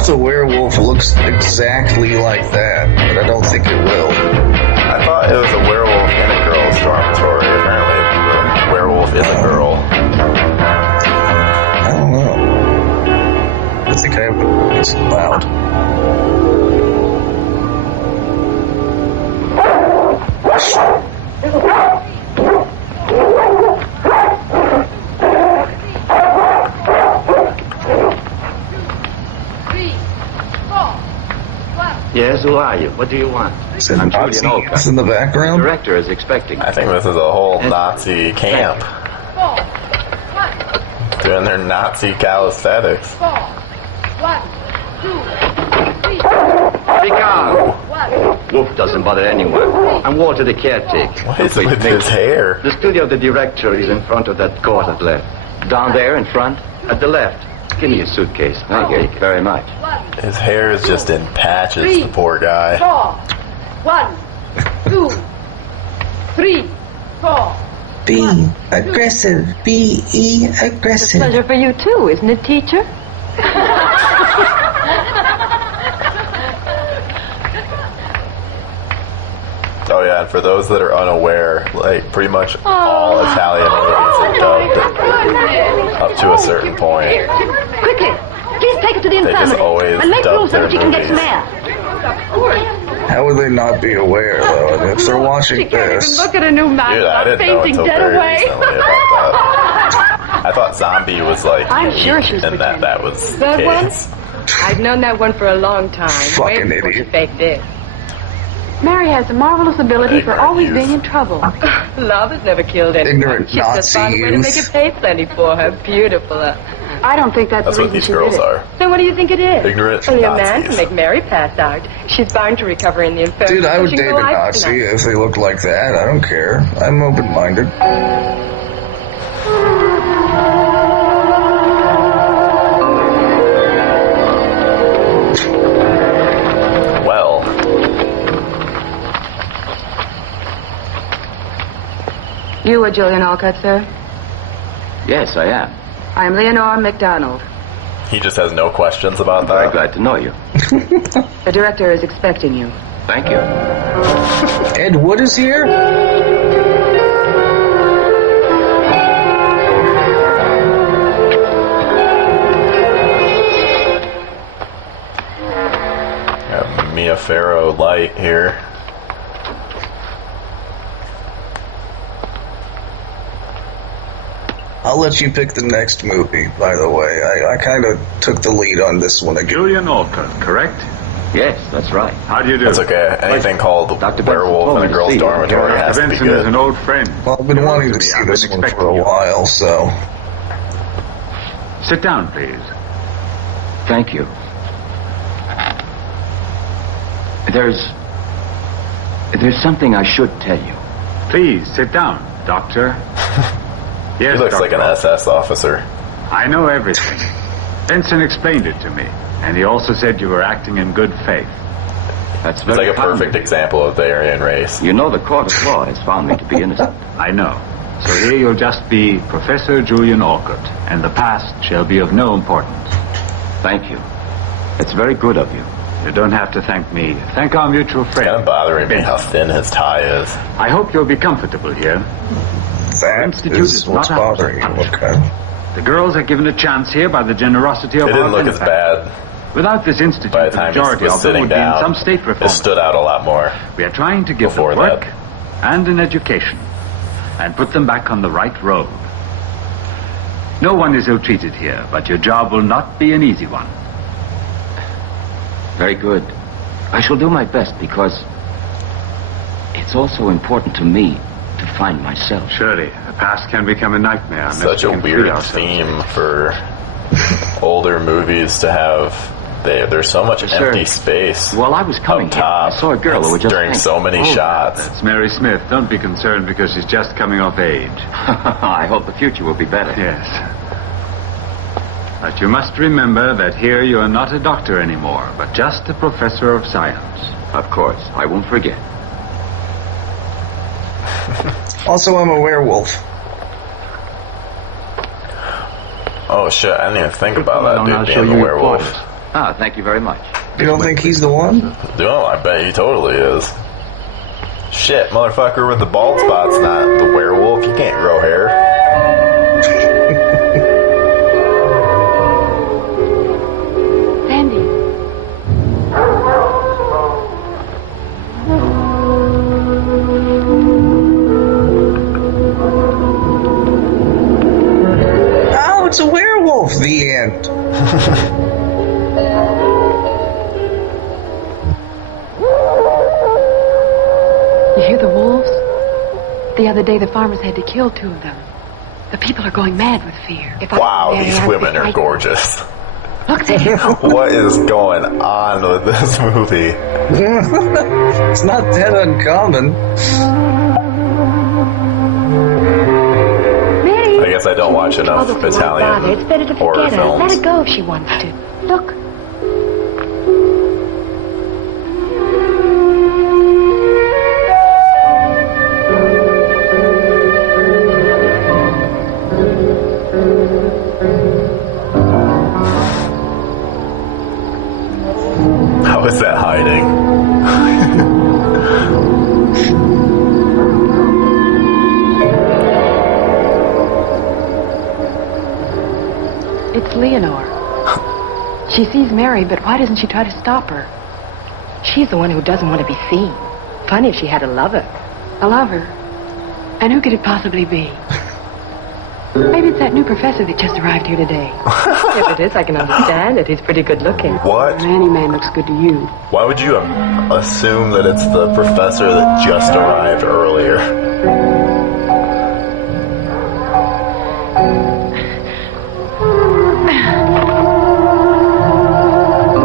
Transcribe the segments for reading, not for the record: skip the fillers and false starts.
if the werewolf looks exactly like that, but I don't think it will. I thought it was a werewolf in a girl's dormitory. Apparently, the werewolf is a girl. I don't know. I think I have it's loud. Yes, who are you? What do you want? I'm Nazi Julian Olcott. in the The background. director is expecting. I think this is a whole Nazi camp. Doing their Nazi calisthenics. Be calm. Wolf doesn't bother anyone. I'm Walter the caretaker. What is with his hair? The studio of the director is in front of that court at left. Down there in front, at the left. Give me your suitcase. Thank you very much. His hair is just in patches, the poor guy. 1, 2, 3, 4. Be aggressive. Be aggressive. Pleasure for you too, isn't it, teacher? Oh yeah, and for those that are unaware, like pretty much all Italian movies are dubbed up to a certain point. Quickly, please take it to the They just infirmary always and make dub room so their that she can get some movies. air. How would they not be aware, though? And if they're She watching can't even this, look at a new map Dude, I without didn't know fainting until dead very away. recently about that. I thought zombie was like I'm sure she was and that was That one? kids. I've known that one for a long time. Fucking way before idiot. she faked it. Mary has a marvelous ability for Ignorant always youth. being in trouble. Love has never killed anyone. Ignorant She's just Nazi found a way to make youth. it pay plenty for her. Beautiful. I don't think that's That's the what reason these she girls did it. are. So what do you think it is? Ignorant Only a man Nazis. can make Mary pass out. She's bound to recover in the infirmary. dude, I would She can date go a out Nazi tonight. if they looked like that. I don't care. I'm open-minded. Well, You are Julian Olcott, sir? Yes, I am. I am Leonore MacDonald. he just has no questions about Very that. glad to know you. The director is expecting you. Thank you. Ed Wood is here? Got Mia Farrow light here. I'll let you pick the next movie, by the way. I kind of took the lead on this one again. Julian Olcott, correct? Yes, that's right. How do you do? That's okay. Anything called Dr. Benson Werewolf told in me a to girl's see you. dormitory has to be Benson is good. an old friend. Well, I've been Come wanting to to me. see I've this been one for expecting a you. while, so... Sit down, please. Thank you. There's something I should tell you. Please, sit down, Doctor. He Yes, looks like Dr. an SS officer. I know everything. Benson explained it to me, and he also said you were acting in good faith. That's It's very like a kind of perfect you. example of the Aryan race. You know the court of law has found me to be innocent. I know. So here you'll just be Professor Julian Olcott, and the past shall be of no importance. Thank you. It's very good of you. You don't have to thank me. Thank our mutual Kind of friend. bothering me how thin his tie is. I hope you'll be comfortable here. That Institute is is what's not ours. bothering you, okay? The girls are given a chance here by the generosity of It our didn't look as benefactors. bad Without this institute, by the the time majority he was of them sitting would be in down. some state It reform. stood out a lot more. We are trying to give Before them work that. and an education and put them back on the right road. No one is ill-treated here, but your job will not be an easy one. Very good. I shall do my best because it's also important to me to find myself. Surely, the past can become a nightmare. unless Such we a can free weird ourselves. theme for older movies to have. There's so much Sir, empty space. While I was coming up here, top. I saw a girl who was just during so many shots. That's Mary Smith. Don't be concerned because she's just coming of age. I hope the future will be better. Yes. But you must remember that here you are not a doctor anymore, but just a professor of science. Of course, I won't forget. Also, I'm a werewolf. Oh shit! I didn't even think about that I'll dude show being you the your werewolf. quarters. Ah, thank you very much. You don't think he's the one? No, I bet he totally is. Shit, motherfucker with the bald spot's not the werewolf. You can't grow hair. Sandy. Oh, it's a werewolf. The end. You hear the wolves? The other day, the farmers had to kill 2 of them. The people are going mad with fear. If Wow, I these women are gorgeous. Look there. What is going on with this movie? It's not that uncommon. Mary. I guess I don't watch enough Italian It's better to horror forget her. Let films. her go if she wants to. Look. How is that hiding? It's Leonore. She sees Mary, but why doesn't she try to stop her? She's the one who doesn't want to be seen. Funny if she had a lover. A lover? And who could it possibly be? Maybe it's that new professor that just arrived here today. If it is, I can understand it. He's pretty good looking. What? Any man looks good to you. Why would you assume that it's the professor that just arrived earlier?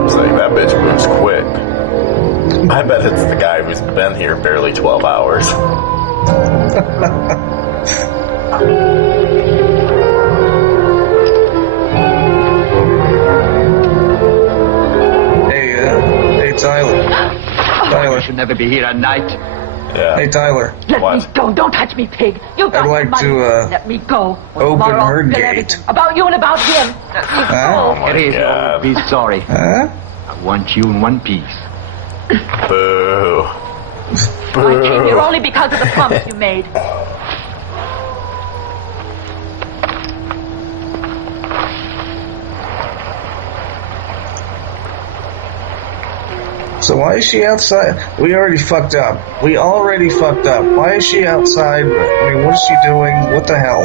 It's like, that bitch moves quick. I bet it's the guy who's been here barely 12 hours. Hey, Tyler. Tyler. Should never be here at night. Yeah. Hey, Tyler. Let What? me go. Don't touch me, pig. You got I'd like the money. to, Let me go. Or open tomorrow her I'll spill gate. everything About you and about him. Let me Huh? Oh go. my Teresa, god. be sorry. Huh? I want you in one piece. Boo. I came here only because of the promise you made. So why is she outside? We already fucked up. Why is she outside? I mean, what is she doing? What the hell?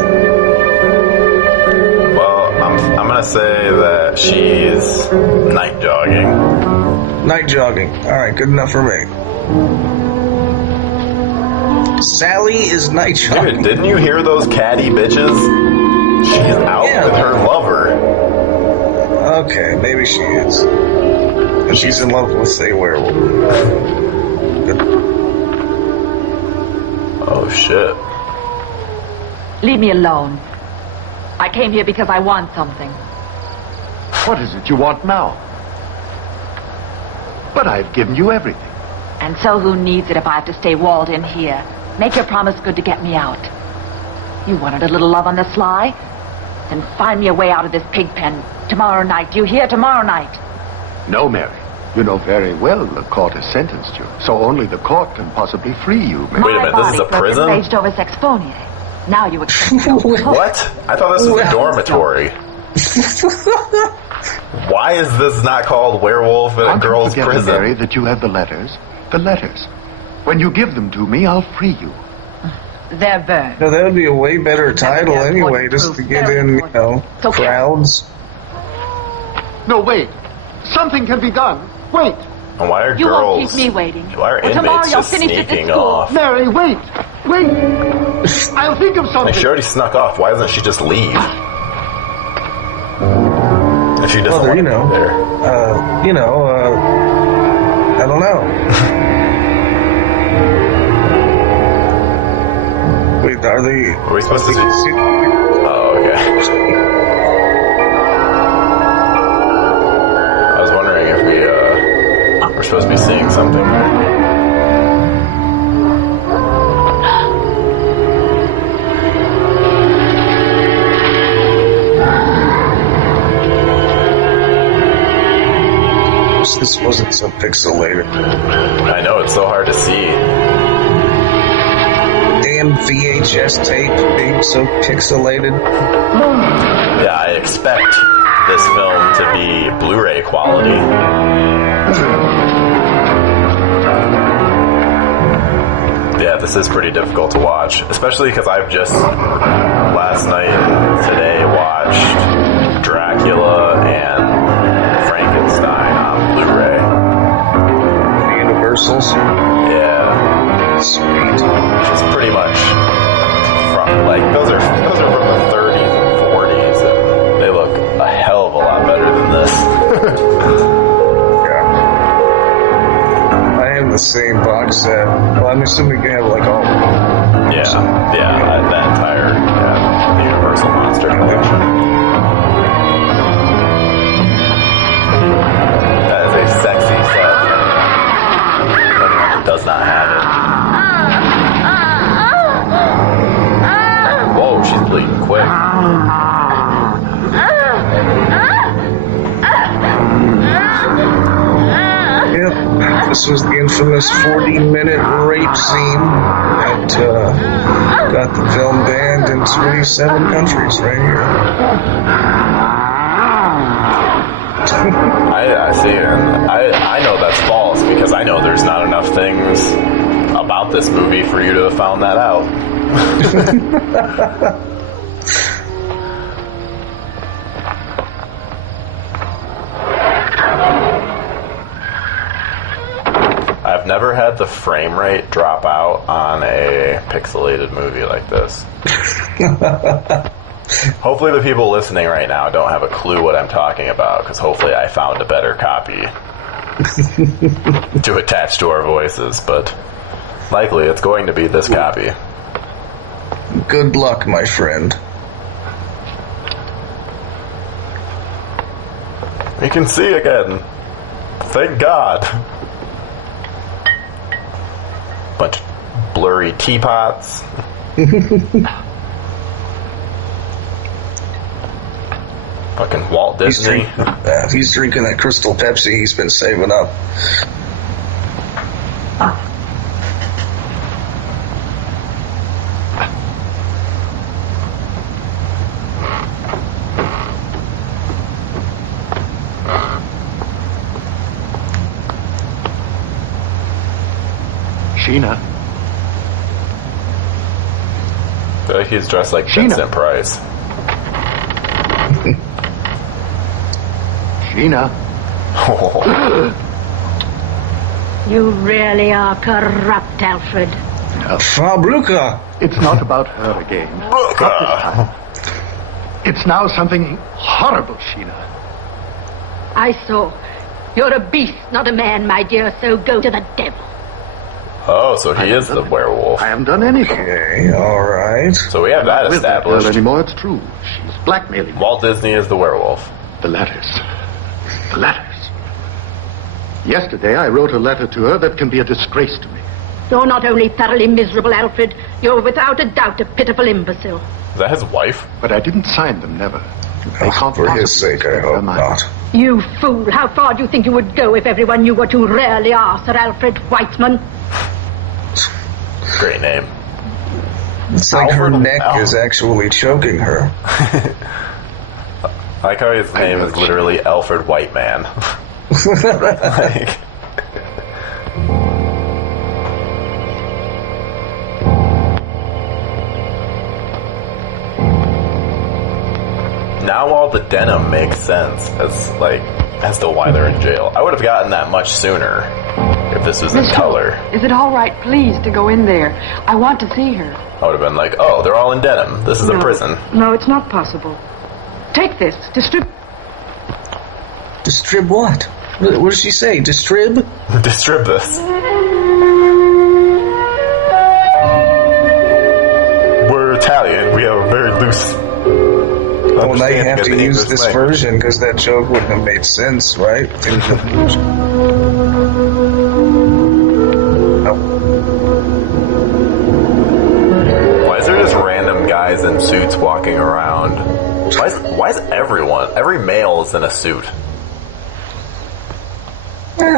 Well, I'm gonna say that she's night jogging. Night jogging. Alright, good enough for me. Sally is night jogging. Dude, didn't you hear those catty bitches? She's out Yeah. with her lover. Okay, maybe she is. And she's in love with a werewolf. Good. Oh shit. Leave me alone. I came here because I want something. What is it you want now? But I've given you everything. And so who needs it if I have to stay walled in here? Make your promise good to get me out. You wanted a little love on the sly? Then find me a way out of this pig pen. Tomorrow night. Do you hear? Tomorrow night. No, Mary. You know very well the court has sentenced you, so only the court can possibly free you, Mary. Wait a minute, this is a prison? Raged over Sexphonia. Now you accept What? I thought this was a dormitory. Why is this not called Werewolf in a Aren't you girl's forgetting, prison? Mary, that you have the letters? The letters. When you give them to me, I'll free you. They're burned. No, that would be a way better title Yeah, anyway, just to get in, you know, So careful. crowds. No, wait. Something can be done. Wait. And why are You won't girls... keep me waiting. Why are Well, tomorrow inmates you'll just finish it at sneaking school. off? Mary, wait. Wait. I'll think of Like, something. she already snuck off. Why doesn't she just leave? If she doesn't Well, want you to know, be there. I don't know. Wait, are they... Are we supposed to see... Oh, okay. I was wondering if we're supposed to be seeing something. this wasn't so pixelated. I know, it's so hard to see. Damn VHS tape being so pixelated. Yeah, I expect this film to be Blu-ray quality. Yeah, this is pretty difficult to watch, especially because I've just last night and today watched Dracula and Frankenstein on Blu-ray. The Universals. Yeah, Sweet. which is pretty much from like those are from the 30s and 40s, and they look a hell of a lot better than this. I have the same box set. Well, I'm assuming you have like all. Yeah, that entire the Universal Monster collection. That is a sexy set. Anyone that does not have it. Whoa, she's bleeding quick. Yep, this was the infamous 40-minute rape scene that got the film banned in 27 countries right here. I see, and I know that's false because I know there's not enough things about this movie for you to have found that out. I've never had the frame rate drop out on a pixelated movie like this. Hopefully the people listening right now don't have a clue what I'm talking about, because hopefully I found a better copy to attach to our voices, but likely it's going to be this copy. Good luck, my friend. You can see again. Thank God. Bunch of blurry teapots. Fucking Walt Disney. He's drinking that Crystal Pepsi he's been saving up. Sheena. I feel like he's dressed like Sheena. Vincent Price. Sheena. You really are corrupt, Alfred. Fabruka! It's not about her again. Not this time. It's now something horrible, Sheena. I saw. You're a beast, not a man, my dear, so go to the devil. Oh, so he is the werewolf. I haven't done anything. Okay, alright. So we have that With that girl established. anymore, it's true. She's blackmailing me. Walt Disney is the werewolf. The letters. The letters. Yesterday I wrote a letter to her that can be a disgrace to me. You're not only thoroughly miserable, Alfred, you're without a doubt a pitiful imbecile. Is that his wife? But I didn't sign them, never. They can't For his possibly sake, I slip her hope mind. not. You fool, how far do you think you would go if everyone knew what you really are, Sir Alfred Weitzman? Great name. It's like her Alfred neck is actually choking her. I like how his name is literally Alfred Whiteman. Like, now all the denim makes sense as to why they're in jail. I would have gotten that much sooner if this was in color. Is it all right, please, to go in there? I want to see her. I would have been like, oh, they're all in denim. This is a prison. No, it's not possible. Take this. Distrib... Distrib what? What does she say? Distrib? Distrib this. We're Italian. We have a very loose. Well, now you have to use English this language. version because that joke wouldn't have made sense, right? Why is there just random guys in suits walking around? Why is every male is in a suit?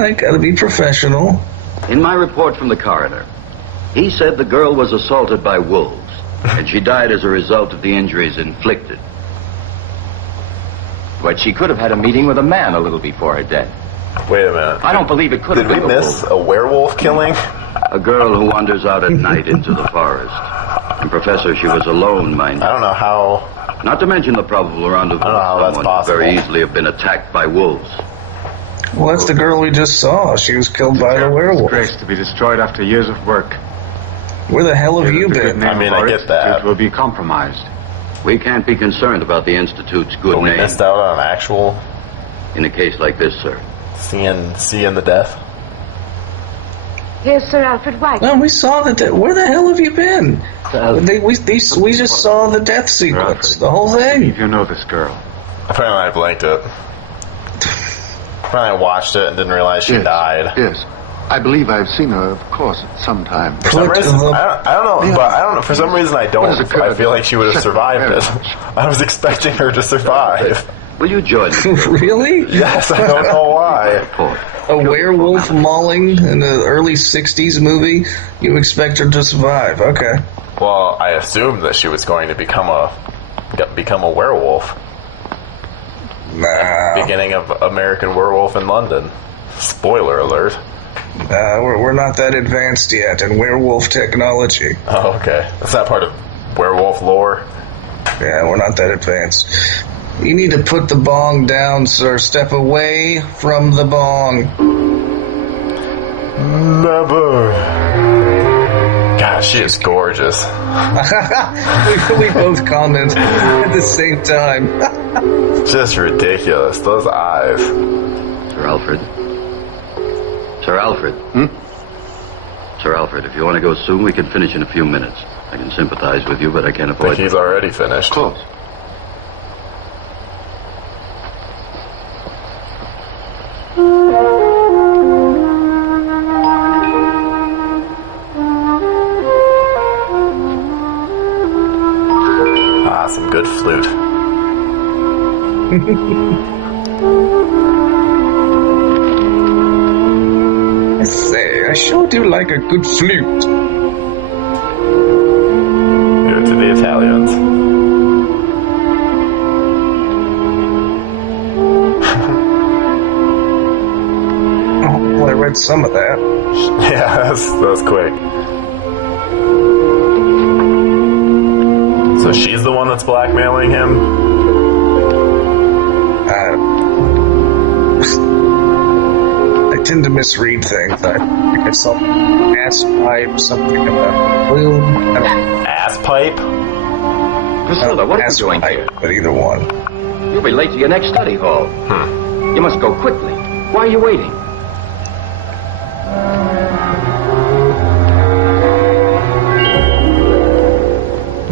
right, gotta be professional. In my report from the coroner, he said the girl was assaulted by wolves, and she died as a result of the injuries inflicted. But she could have had a meeting with a man a little before her death. Wait a minute. I don't believe it could have been Did we miss a werewolf killing? A girl who wanders out at night into the forest. And Professor, she was alone, mind you. I don't know how... Not to mention the probable rendezvous of someone who very easily have been attacked by wolves. Well, that's the girl we just saw. She was killed by the werewolf. Disgrace to be destroyed after years of work. Where the hell have you been? I mean, I get that. It will be compromised. We can't be concerned about the Institute's good But we name. missed out on actual... In a case like this, sir. Seeing the death. Here's Sir Alfred White. No, we saw the death. Where the hell have you been? We just saw the death sequence, the whole thing. If you know this girl. Apparently I blanked it. Apparently I watched it and didn't realize she died. Yes. I believe I've seen her, of course, at some time. For some reason, I don't know, but I don't know. For some reason, I don't. I feel like she would have survived it. I was expecting her to survive. Will you join me? Really? Yes, I don't know why. A werewolf mauling in the early 60s movie? You expect her to survive. Okay. Well, I assumed that she was going to become a werewolf. Nah. Beginning of American Werewolf in London. Spoiler alert. We're not that advanced yet in werewolf technology. Oh, okay. That's not part of werewolf lore. Yeah, we're not that advanced. You need to put the bong down, sir. Step away from the bong. Never. God, she is gorgeous. we both comment at the same time. Just ridiculous. Those eyes. Sir Alfred. Sir Alfred. Sir Alfred, if you want to go soon, we can finish in a few minutes. I can sympathize with you, but I can't I avoid... think he's already finished. Of course. Ah, some good flute. I say, I sure do like a good flute. Give it to the Italians. Oh, well, I read some of that. Yeah, that was quick. So she's the one that's blackmailing him? I tend to misread things. I think I saw ass pipe, something about balloon. Ass pipe? Priscilla, what are you doing pipe, here? but either one. You'll be late to your next study hall. You must go quickly. Why are you waiting?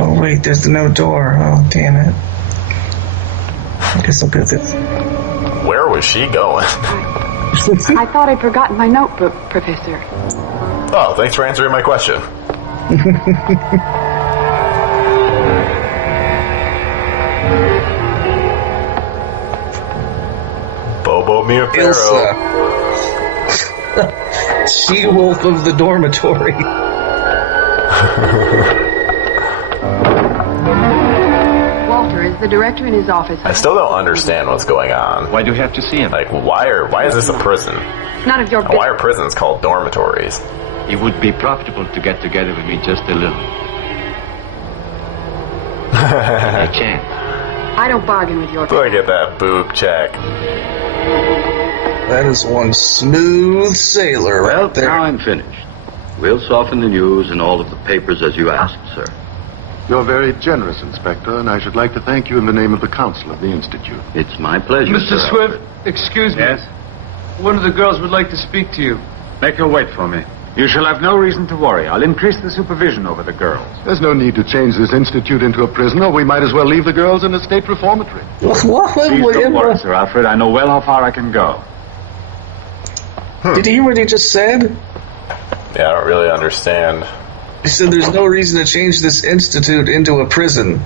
Oh, wait, there's no door. Oh, damn it. I guess I'll go this. Where was she going? I thought I'd forgotten my notebook, Professor. Oh, thanks for answering my question. Bobo Mio Ilsa. She-wolf of the dormitory. Walter, is the director in his office? I still don't understand what's going on. Why do you have to see him? Like, why is this a prison? It's none of your business. Why are prisons called dormitories? It would be profitable to get together with me just a little. A chance. I don't bargain with your... Look at that boob check. That is one smooth sailor Well, right there. now I'm finished. We'll soften the news in all of the papers as you asked, sir. You're very generous, Inspector, and I should like to thank you in the name of the Council of the Institute. It's my pleasure, Mr. Sir Swift, Alfred. excuse me. Yes? One of the girls would like to speak to you. Make her wait for me. You shall have no reason to worry. I'll increase the supervision over the girls. There's no need to change this institute into a prison, or we might as well leave the girls in a state reformatory. Please don't worry, Sir Alfred. I know well how far I can go. Did you hear what he just said? Yeah, I don't really understand. He said there's no reason to change this institute into a prison.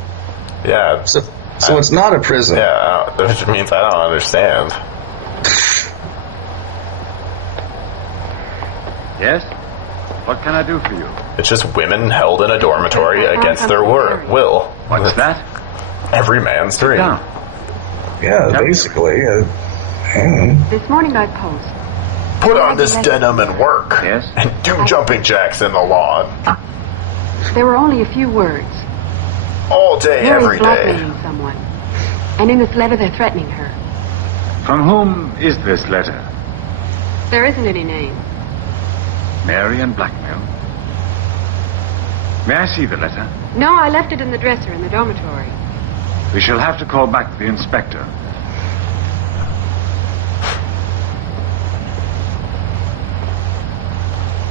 Yeah. So it's not a prison. Yeah, which means I don't understand. Yes? What can I do for you? It's just women held in a dormitory against their will. What's that? Every man's dream. Down. Yeah, basically. This morning I posed. Put on this denim and work. Yes? And do jumping jacks in the lawn. There were only a few words. All day, Mary's every day. blackmailing someone. And in this letter, they're threatening her. From whom is this letter? There isn't any name. Mary and blackmail. May I see the letter? No, I left it in the dresser in the dormitory. We shall have to call back the inspector.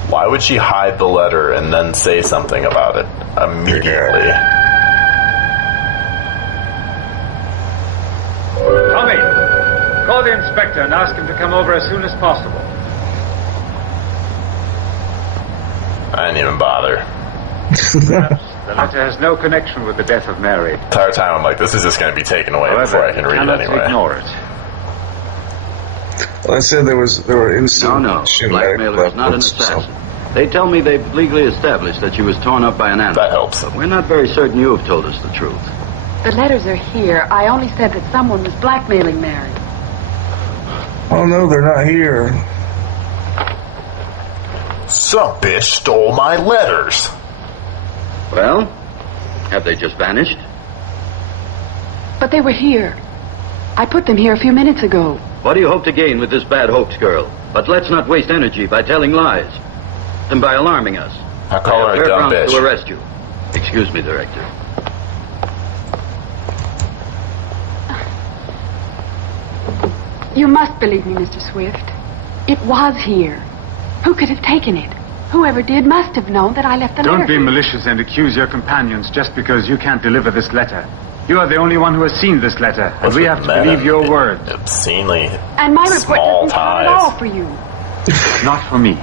Why would she hide the letter and then say something about it immediately? Tommy, call the inspector and ask him to come over as soon as possible. I didn't even bother. Perhaps the letter has no connection with the death of Mary. The entire time I'm like, this is just going to be taken away However, before I can read it cannot anyway. ignore it. Well, I said there were No. Blackmailer is not an assassin. They tell me they've legally established that she was torn up by an animal. That helps. But we're not very certain you have told us the truth. The letters are here. I only said that someone was blackmailing Mary. Oh no, they're not here. Some bitch stole my letters. Well, have they just vanished? But they were here. I put them here a few minutes ago. What do you hope to gain with this bad hoax girl? But let's not waste energy by telling lies. And by alarming us. I call her a dumb bitch. To arrest you. Excuse me, Director. You must believe me, Mr. Swift. It was here. Who could have taken it? Whoever did must have known that I left the letter. Don't be here. malicious and accuse your companions just because you can't deliver this letter. You are the only one who has seen this letter, and What's we with have to men believe your and word. Obscenely And my report small doesn't count ties. at all for you. Not for me.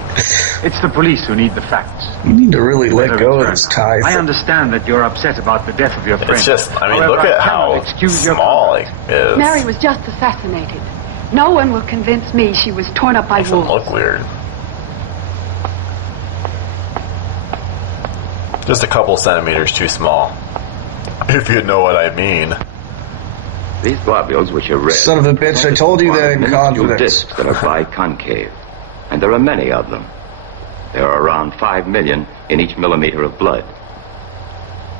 It's the police who need the facts. You need to really let Letter go of returned. this tie. I understand that you're upset about the death of your friend. It's just, I mean, However, look at I how cannot excuse your small it conduct. is. Mary was just assassinated. No one will convince me she was torn up by Makes it wolves. look weird. Just a couple centimeters too small. If you know what I mean. These globules, which are red, Son of a bitch, I told you that in minuscule confidence. discs that are biconcave, and there are many of them. There are around 5 million in each millimeter of blood.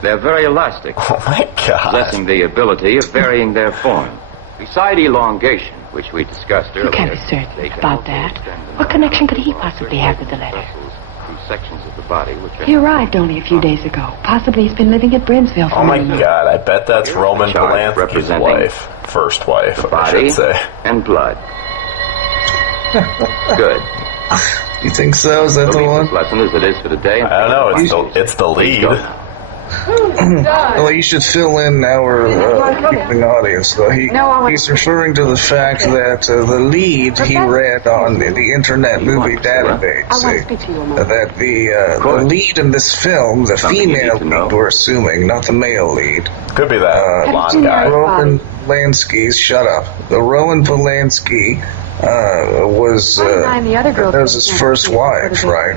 They're very elastic, Oh my god. possessing the ability of varying their form. Beside elongation, which we discussed earlier, You can't be they certain can about also that. extend the What connection could he number of possibly have with the letter? vessels through sections of the body which are He arrived only a few days ago. Possibly he's been living at Brinsville for Oh my many years. god, I bet that's Here's Roman the chart Polanski's representing wife. First wife, the I body should say. and blood. Good. You think so? Is that We'll the leave one? this lesson as it is for today. I don't know, it's the lead. Well, you should fill in our viewing audience, though. He's referring to the fact that the lead he read on the Internet Movie Database, I want to speak to you a moment. that the lead in this film, the female lead, we're assuming, not the male lead, Could be that blonde guy. Roman Polanski's, shut up. The Roman Polanski was and the other girls that was his first wife, right?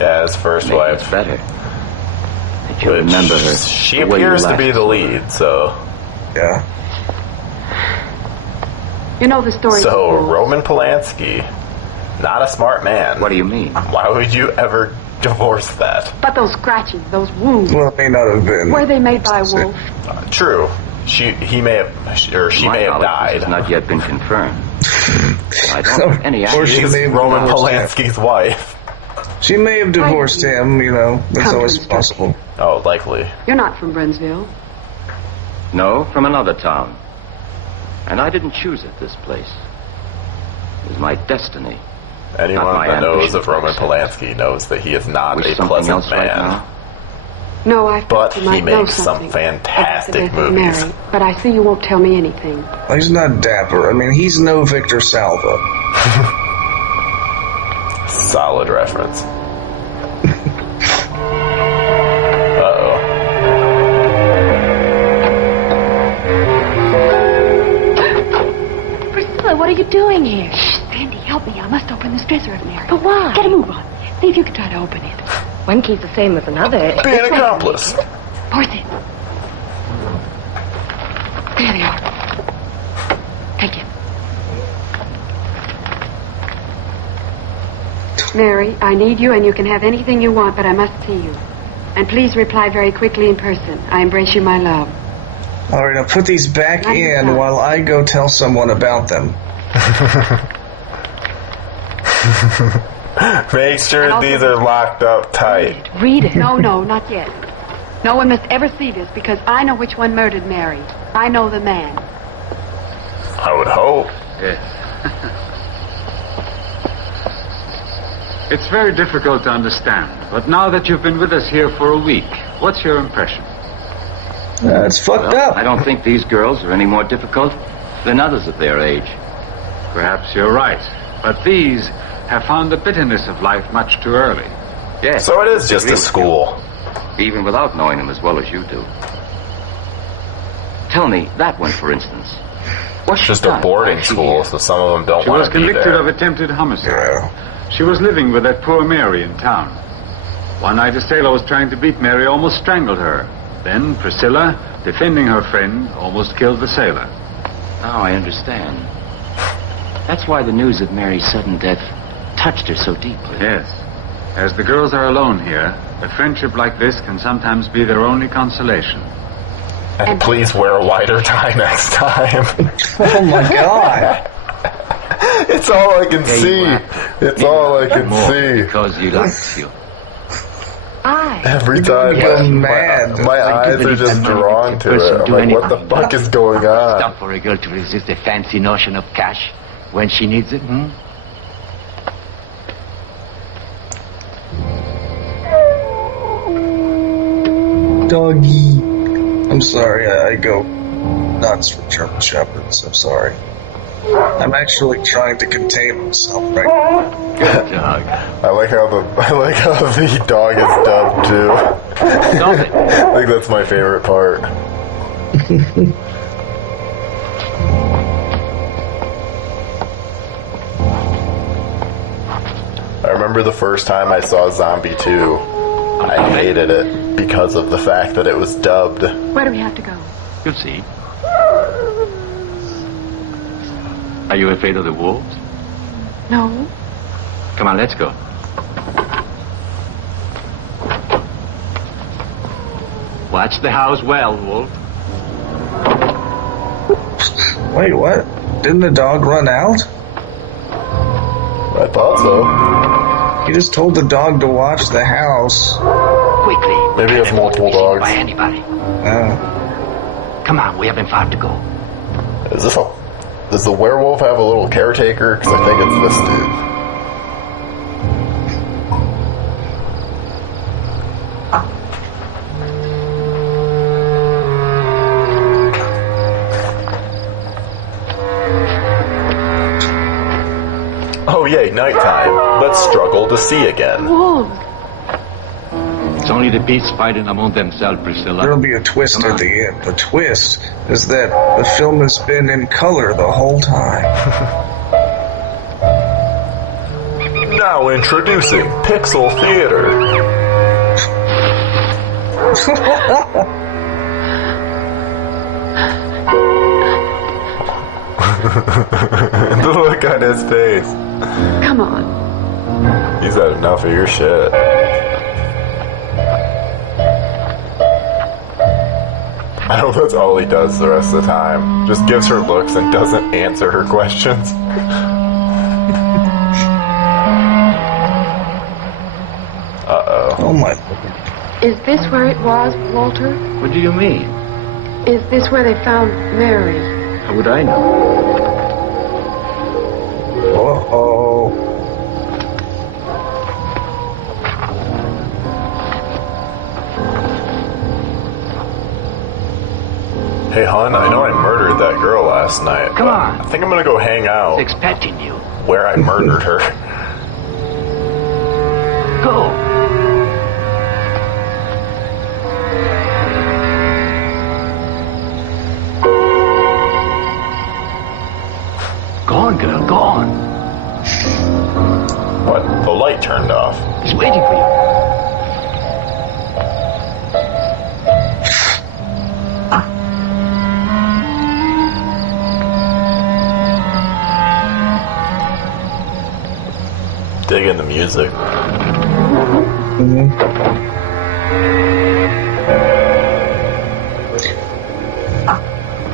Yeah, his first Make wife. it better. That you Which remember her. she the way you appears to last be the saw her. lead, so. Yeah. You know the story. So, Roman Polanski, not a smart man. What do you mean? Why would you ever divorce that? But those scratches, those wounds, Well, it may not have been. were they made by a wolf? True. She may have knowledge, died. This has not yet been confirmed. I don't have any Or idea. she may have Roman divorced him. Polanski's wife. She may have divorced him, you know. That's Come always to possible. Oh, likely. You're not from Brinsville. No, from another town. And I didn't choose it, this place. It was my destiny. Anyone Not my that knows ambition, of Roman perhaps. Polanski knows that he is not Wish a something pleasant else right man. now? No, I But thought you he might know makes some something fantastic about the death of movies. Mary, but I see you won't tell me anything. Well, he's not dapper. I mean, he's no Victor Salva. Solid reference. Uh-oh. Priscilla, what are you doing here? Shh, Sandy, help me. I must open this dresser of Mary. But why? Get a move on. See if you can try to open it. One key's the same as another. Be an accomplice. Force it. There they are. Take it. Mary, I need you, and you can have anything you want, but I must see you. And please reply very quickly in person. I embrace you, my love. All right, I'll put these back in while I go tell someone about them. Make sure these are locked up tight. Read it. No, not yet. No one must ever see this, because I know which one murdered Mary. I know the man. I would hope. Yes. It's very difficult to understand, but now that you've been with us here for a week, what's your impression? It's fucked up. I don't think these girls are any more difficult than others of their age. Perhaps you're right, but these have found the bitterness of life much too early. Yes. So it is just a school. Even without knowing them as well as you do. Tell me, that one, for instance. What's Just a boarding school, so some of them don't She want was to be convicted there. of attempted homicide. Yeah. She was living with that poor Mary in town. One night a sailor was trying to beat Mary, almost strangled her. Then Priscilla, defending her friend, almost killed the sailor. Now I understand. That's why the news of Mary's sudden death touched her so deeply. Yes. As the girls are alone here, a friendship like this can sometimes be their only consolation. And please wear a wider tie next time. Oh my god. It's all I can see. It's all I can see. Because you liked you. Every time my eyes are just drawn to it. I'm like, what the fuck is going on? Stop for a girl to resist a fancy notion of cash when she needs it, Doggy. I'm sorry, I go nuts for German Shepherds. I'm sorry. I'm actually trying to contain myself right now. Good dog. I like how the dog is dubbed too. Stop it. I think that's my favorite part. I remember the first time I saw Zombie 2. I hated it because of the fact that it was dubbed. Where do we have to go? You'll see. Are you afraid of the wolves? No. Come on, let's go. Watch the house well, Wolf. Wait, what? Didn't the dog run out? I thought so. You just told the dog to watch the house. Quickly. Maybe he has multiple dogs. By anybody. Come on, we haven't far to go. Does the werewolf have a little caretaker? Because I think it's this dude. Oh yay, nighttime. Let's struggle to see again. Wolves. It's only the beasts fighting among themselves, Priscilla. There'll be a twist at the end. The twist is that the film has been in color the whole time. Now introducing Pixel Theater. The look on his face. Come on. He's had enough of your shit. I hope that's all he does the rest of the time. Just gives her looks and doesn't answer her questions. Uh-oh. Oh my. Is this where it was, Walter? What do you mean? Is this where they found Mary? How would I know? Uh-oh. Hey, hon, I know I murdered that girl last night. Come on. I think I'm gonna go hang out It's expecting you. where I murdered her. Go. Go on, girl, go on. What? The light turned turned off. He's waiting for you. Digging the music.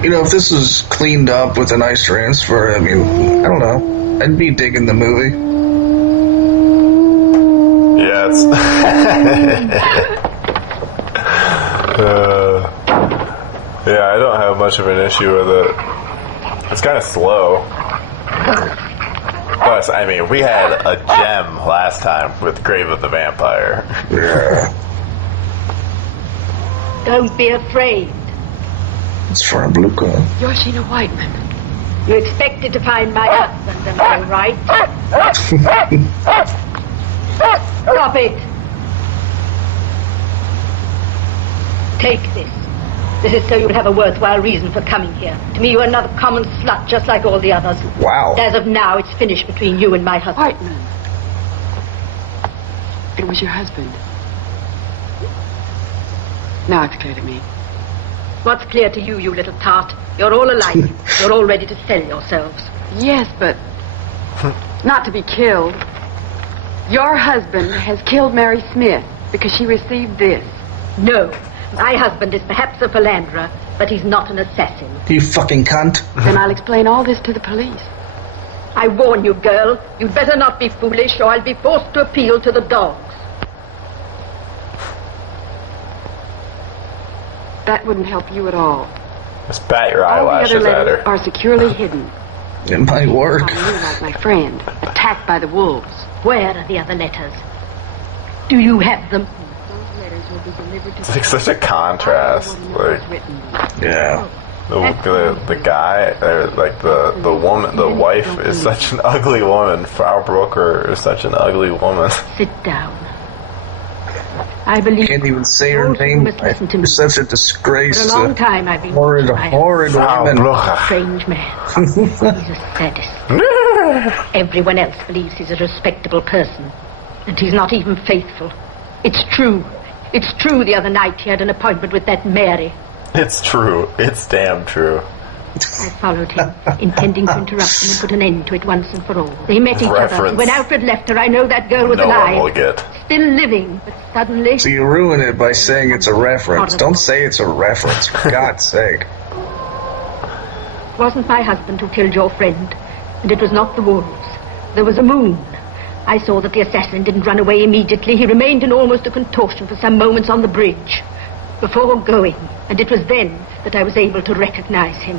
You know, if this was cleaned up with a nice transfer, I mean, I don't know. I'd be digging the movie. Yeah, it's... yeah, I don't have much of an issue with it. It's kind of slow. Plus, I mean, we had a gem last time with Grave of the Vampire. Yeah. Don't be afraid. It's for a blue card. You're Sheena Whiteman. You expected to find my husband, am I right? Stop it. Take this. This is so you'll have a worthwhile reason for coming here. To me, you're another common slut, just like all the others. Wow. As of now, it's finished between you and my husband. Whiteman. It was your husband. Now it's clear to me. What's clear to you, you little tart? You're all alike. You're all ready to sell yourselves. Yes, but not to be killed. Your husband has killed Mary Smith because she received this. No. My husband is perhaps a philanderer, but he's not an assassin. You fucking cunt. Then I'll explain all this to the police. I warn you, girl. You'd better not be foolish, or I'll be forced to appeal to the dogs. That wouldn't help you at all. Just bat your All the eyelashes other at letters her. are securely hidden. It might work. On you, like my friend, attacked by the wolves. Where are the other letters? Do you have them? Those letters will be delivered to It's like such a contrast. Like, Yeah. the guy, or like the woman, the wife is such an ugly woman. Frau Brooker is such an ugly woman. Sit down. I believe... Can't even say her those who name. must listen to me. It's such a disgrace. For a long time I've been... Horrid, I have horrid Frau women. Brooker. a strange man. He's a sadist. Everyone else believes he's a respectable person. And he's not even faithful. It's true. It's true the other night he had an appointment with that Mary. It's true. It's damn true. I followed him, intending to interrupt him and put an end to it once and for all. They met each other. Reference. When Alfred left her, I know that girl was No one alive. will get. Still living, but suddenly... So you ruin it by saying it's a reference. Don't say it's a reference, for God's sake. It wasn't my husband who killed your friend, and it was not the wolves. There was a moon. I saw that the assassin didn't run away immediately. He remained in almost a contortion for some moments on the bridge before going, and it was then that I was able to recognize him.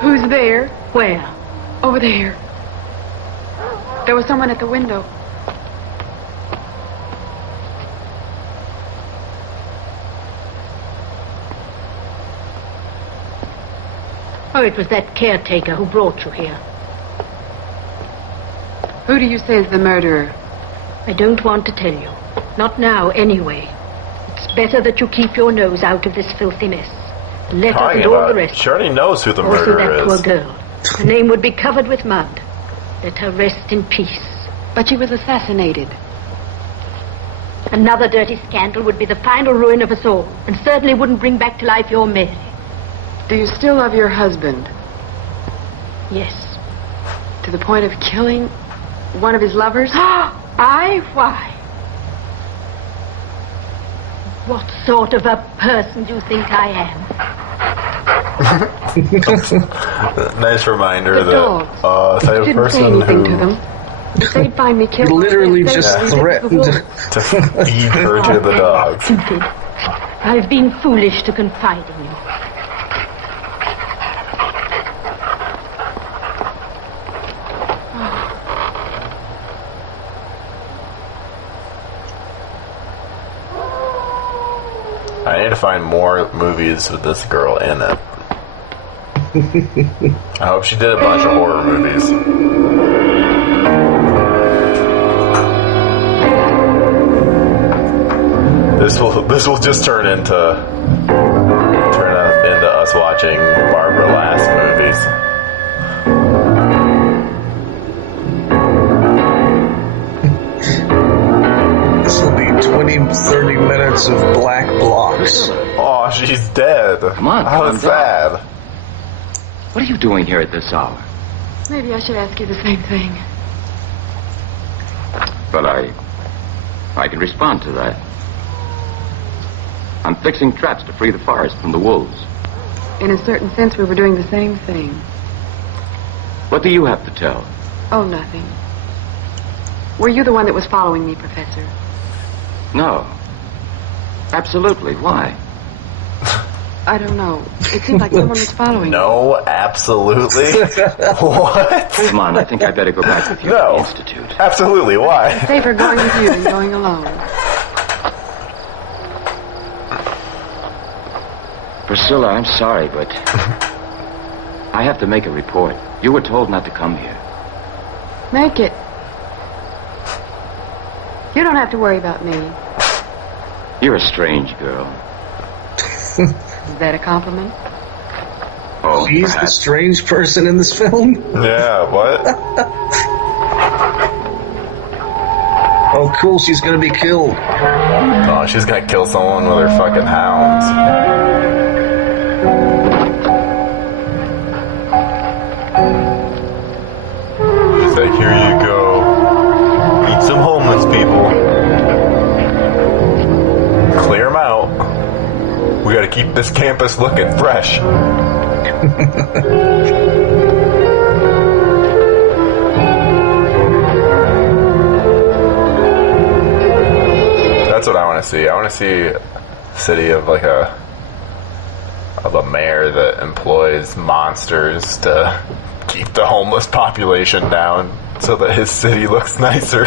Who's there? Where? Over there. There was someone at the window. Oh, it was that caretaker who brought you here. Who do you say is the murderer? I don't want to tell you. Not now, anyway. It's better that you keep your nose out of this filthy mess. The letters Talking and all about, the rest. she already knows who the Also murderer that is. poor girl. Her name would be covered with mud. Let her rest in peace. But she was assassinated. Another dirty scandal would be the final ruin of us all, and certainly wouldn't bring back to life your Mary. Do you still love your husband? Yes. To the point of killing one of his lovers? I? Why? What sort of a person do you think I am? Nice reminder The that dogs. type of Didn't person say anything who to them. If they'd find me killed, You literally they'd just say threatened. the to feed her to the dogs. Stupid. I've been foolish to confide in you. I need to find more movies with this girl in it. I hope she did a bunch of horror movies. This will just turn into us watching Barbara Lass movies. 30 minutes of black blocks. Oh, she's dead. Come on, How calm sad. What are you doing here at this hour? Maybe I should ask you the same thing. But I can respond to that. I'm fixing traps to free the forest from the wolves. In a certain sense, we were doing the same thing. What do you have to tell? Oh, nothing. Were you the one that was following me, Professor? No. Absolutely. Why? I don't know. It seemed like someone was following me. No, absolutely. What? Come on, I think I better go back with you to the Institute. Absolutely. Why? It's safer going with you than going alone. Priscilla, I'm sorry, but I have to make a report. You were told not to come here. Make it. You don't have to worry about me. You're a strange girl. Is that a compliment? Oh, She's the perhaps. strange person in this film? Yeah, what? Oh, cool, she's gonna be killed. Oh, she's gonna kill someone with her fucking hounds. She's like, here you go. Eat some homeless people. Clear them out. We gotta keep this campus looking fresh. That's what I want to see. I want to see a city of like a mayor that employs monsters to keep the homeless population down so that his city looks nicer.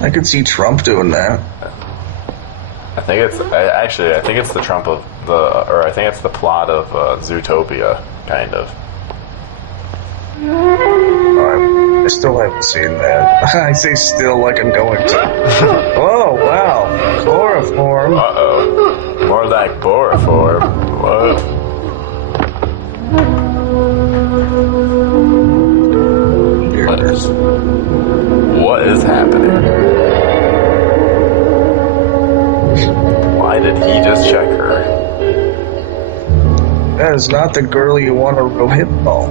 I could see Trump doing that. I think it's the Trump of I think it's the plot of Zootopia, kind of. I still haven't seen that. I say still like I'm going to. Oh, wow. Chloroform. Uh-oh. More like chloroform. What? What is happening? Why did he just check her? That is not the girl you want to go hit ball.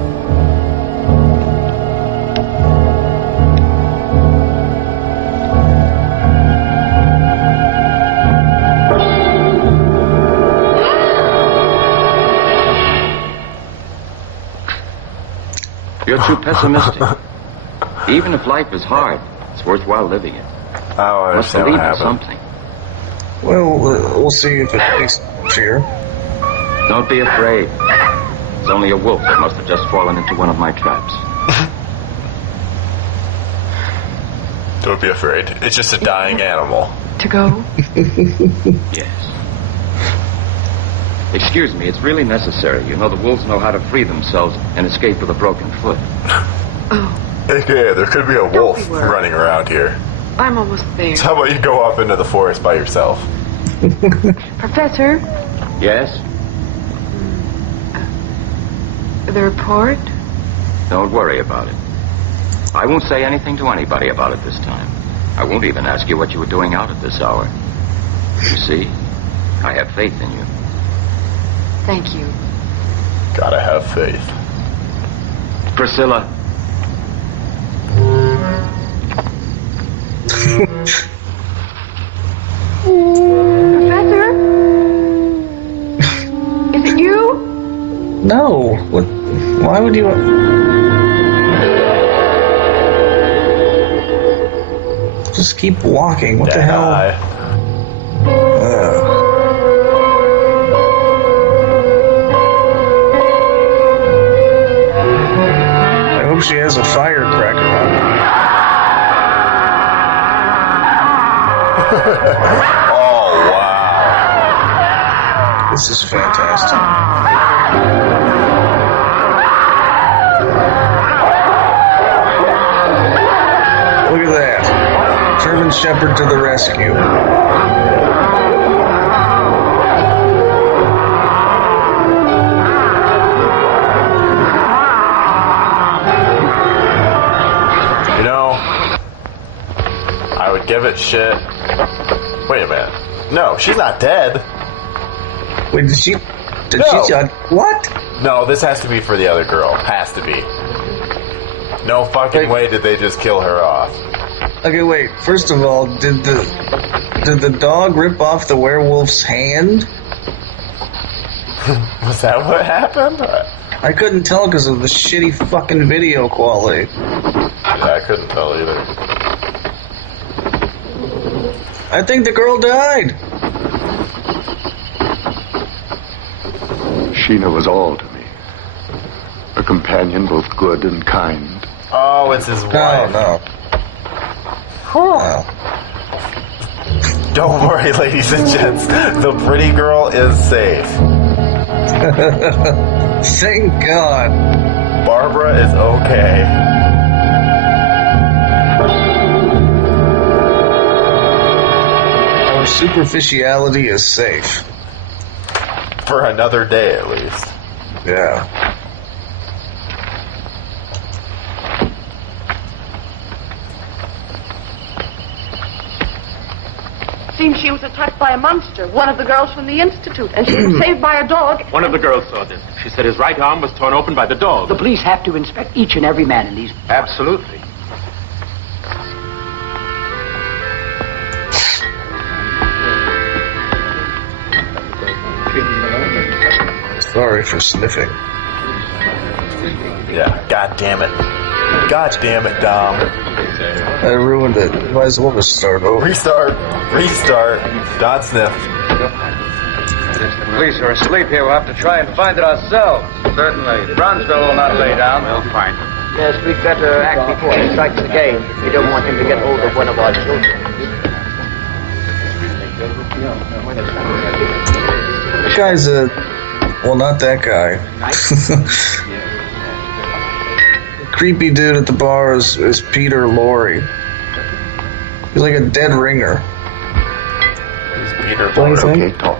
You're too pessimistic. Even if life is hard, it's worthwhile living it. Oh, I Must understand believe what in happened. something. Well, we'll see if it takes fear. Don't be afraid. It's only a wolf that must have just fallen into one of my traps. Don't be afraid. It's just a dying animal. To go? Yes. Excuse me, it's really necessary. You know, the wolves know how to free themselves and escape with a broken foot. Oh, Yeah, there could be a wolf be worried. running around here. I'm almost there. So how about you go off into the forest by yourself? Professor, Yes? the report? Don't worry about it. I won't say anything to anybody about it this time. I won't even ask you what you were doing out at this hour. You see, I have faith in you. Thank you. Gotta have faith. Priscilla. Professor? Is it you? No. What? Why would you... Just keep walking. What the hell? I hope she has a firecracker on her. Oh, wow. This is fantastic. Look at that. German Shepherd to the rescue. You know, like, give it shit. Wait a minute. No, she's not dead. Wait, did she what? No, this has to be for the other girl. Has to be. No fucking way did they just kill her off. Okay, wait. First of all, did the dog rip off the werewolf's hand? Was that what happened? I couldn't tell because of the shitty fucking video quality. Yeah, I couldn't tell either. I think the girl died. Sheena was all to me. A companion both good and kind. Oh, it's his wife. No. Don't worry, ladies and gents. The pretty girl is safe. Thank God. Barbara is okay. Our superficiality is safe. For another day, at least. Yeah. Seems she was attacked by a monster, one of the girls from the Institute, and she was saved by a dog. One of the girls saw this. She said his right arm was torn open by the dog. The police have to inspect each and every man in these... Absolutely. Sorry for sniffing. Yeah, god damn it. God damn it, Dom. I ruined it. Might as well just start over. Restart. Don sniffed. The police are asleep here. We'll have to try and find it ourselves. Certainly. Brownsville will not lay down. We'll find him. Yes, we'd better act before he strikes again. We don't want him to get hold of one of our children. That guy's well, not that guy. Creepy dude at the bar is Peter Lorre. He's like a dead ringer. Who's Peter Lorre? Okay, talk.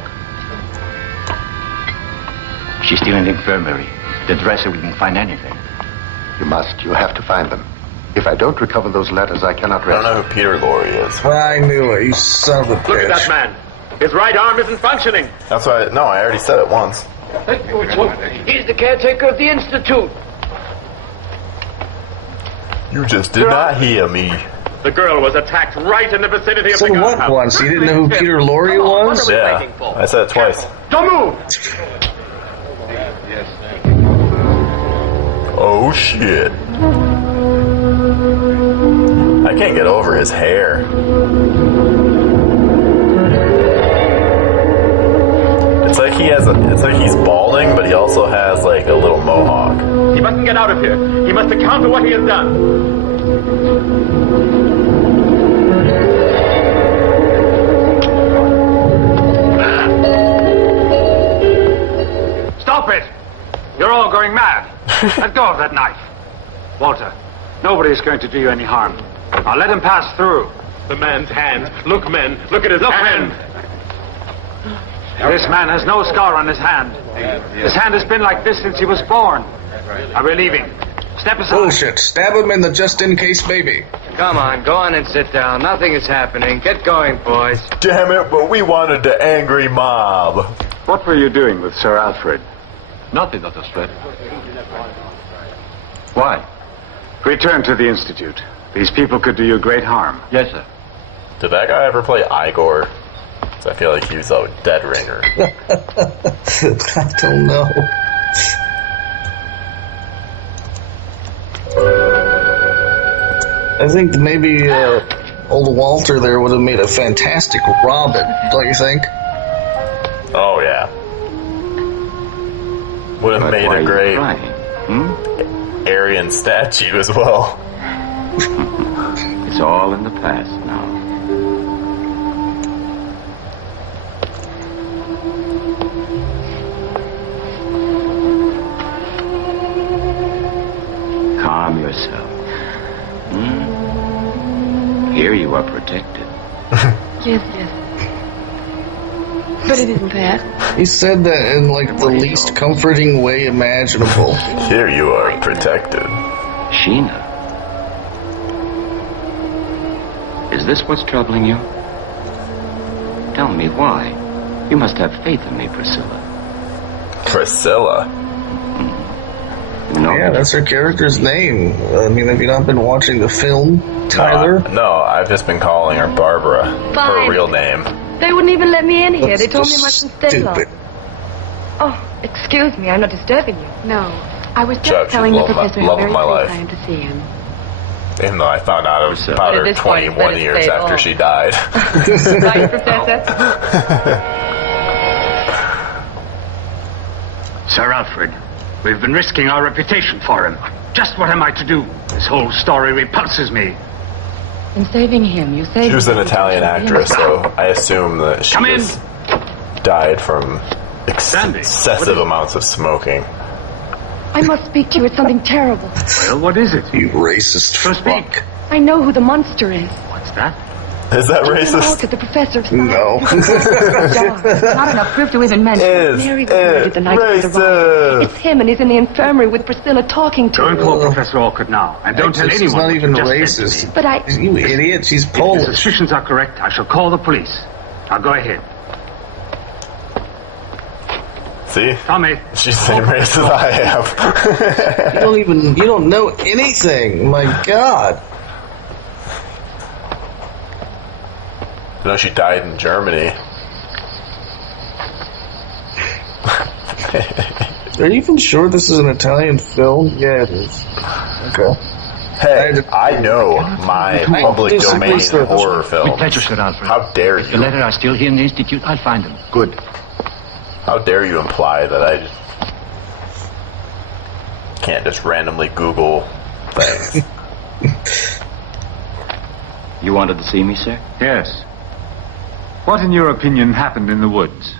She's still in the infirmary. The dresser, we can find anything. You have to find them. If I don't recover those letters, I cannot rest. I don't know who Peter Lorre is. I knew it, you son of a bitch. Look at that man. His right arm isn't functioning. That's why. No, I already said it once. He's the caretaker of the Institute. You just did not hear me. The girl was attacked right in the vicinity of So the what guardhouse. once? You didn't know who Peter Lorre was? Yeah, I said it twice. Don't move! Oh shit. I can't get over his hair. It's like he's balding, but he also has like a little mohawk. He mustn't get out of here. He must account for what he has done. Stop it! You're all going mad. Let go of that knife. Walter, nobody's going to do you any harm. Now let him pass through. The man's hand. Look, men. Look at his hand. This man has no scar on his hand. His hand has been like this since he was born. Now we're leaving. Step aside. Bullshit. Stab him in the just-in-case baby. Come on, go on and sit down. Nothing is happening. Get going, boys. Damn it, but we wanted the angry mob. What were you doing with Sir Alfred? Nothing, Dr. Stratton. Why? Return to the Institute. These people could do you great harm. Yes, sir. Did that guy ever play Igor? So I feel like he was a dead ringer. I don't know. I think maybe old Walter there would have made a fantastic Robin, don't you think? Oh, yeah. Would have made a great Aryan statue as well. It's all in the past now. Calm yourself. Here you are protected. Yes. But it isn't that. He said that in like the least comforting way imaginable. Here you are protected. Sheena. Is Is this what's troubling you? Tell me why. You must have faith in me, Priscilla. Priscilla? Yeah, that's her character's name. I mean, have you not been watching the film, Tyler? No, I've just been calling her Barbara. Her Fine. real name. They wouldn't even let me in here. That's They told me just much to stay stupid. Oh, excuse me. I'm not disturbing you. No. I was just Chuck, she's telling the love of my- professor love how of very my pleased life. I am to see him. Even though I found out about But at her this point, it's 21 better years stay at after home. she died. Right, Professor? Sir Alfred, we've been risking our reputation for him. Just what am I to do? This whole story repulses me. In saving him, you saved She was an him. Italian actress, so I assume that she Come in. just died from Sandy, excessive amounts of smoking. I must speak to you. It's something terrible. Well, what is it? You racist fuck. I know who the monster is. What's that? Is that Julian racist? Alcott, the professor of science. No. Not enough proof to even mention. Mary was murdered the night before the riot. It's him, and he's in the infirmary with Priscilla talking to Go and him. call Professor Alcott now, and don't tell She's anyone. not what even you just said to racist. me. But I... You idiot, she's If the Polish. suspicions are correct, I shall call the police. Now go ahead. See? Tommy. She's the same race as I am. You don't know anything. My God. You know, she died in Germany. Are you even sure this is an Italian film? Yeah, it is. Okay. Hey, I know my public domain horror films. With pleasure, Sir Alfred. How dare The you? letter are still here in the Institute. I'll find them. Good. How dare you imply that I just can't just randomly Google things? You wanted to see me, sir? Yes. What, in your opinion, happened in the woods?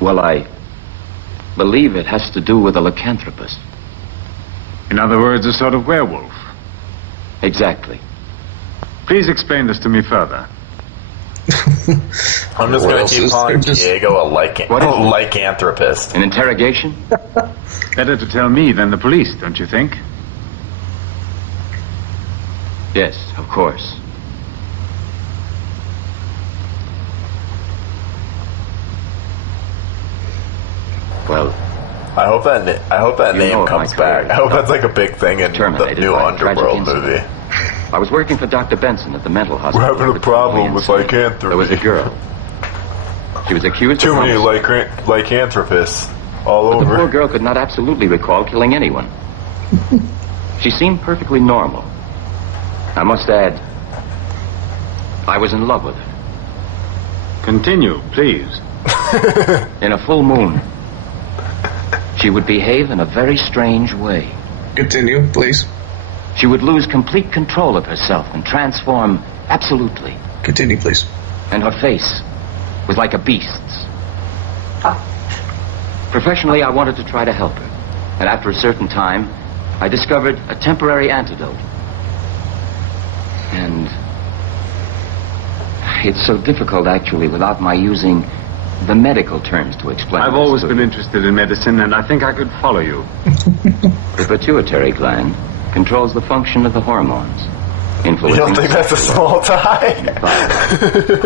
Well, I believe it has to do with a lycanthropist. In other words, a sort of werewolf. Exactly. Please explain this to me further. I'm just going to keep calling Diego a lycanthropist. An interrogation? Better to tell me than the police, don't you think? Yes, of course. Well, I hope that You know name of comes my career. back. I hope that's like a big thing in the Terminated new by a tragic Underworld incident. movie. I was working for Dr. Benson at the mental hospital. We're having a problem with lycanthropy. There was a girl. She was accused Too of many homicide. lycanthropists all But the poor over. girl could not absolutely recall killing anyone. She seemed perfectly normal. I must add, I was in love with her. Continue, please. In a full moon, she would behave in a very strange way. Continue, please. She would lose complete control of herself and transform absolutely. Continue, please. And her face was like a beast's. Professionally, I wanted to try to help her. And after a certain time, I discovered a temporary antidote. And it's so difficult, actually, without my using the medical terms to explain. I've this always to been you. interested in medicine, and I think I could follow you. The pituitary gland controls the function of the hormones, influencing... You don't think that's a small tie?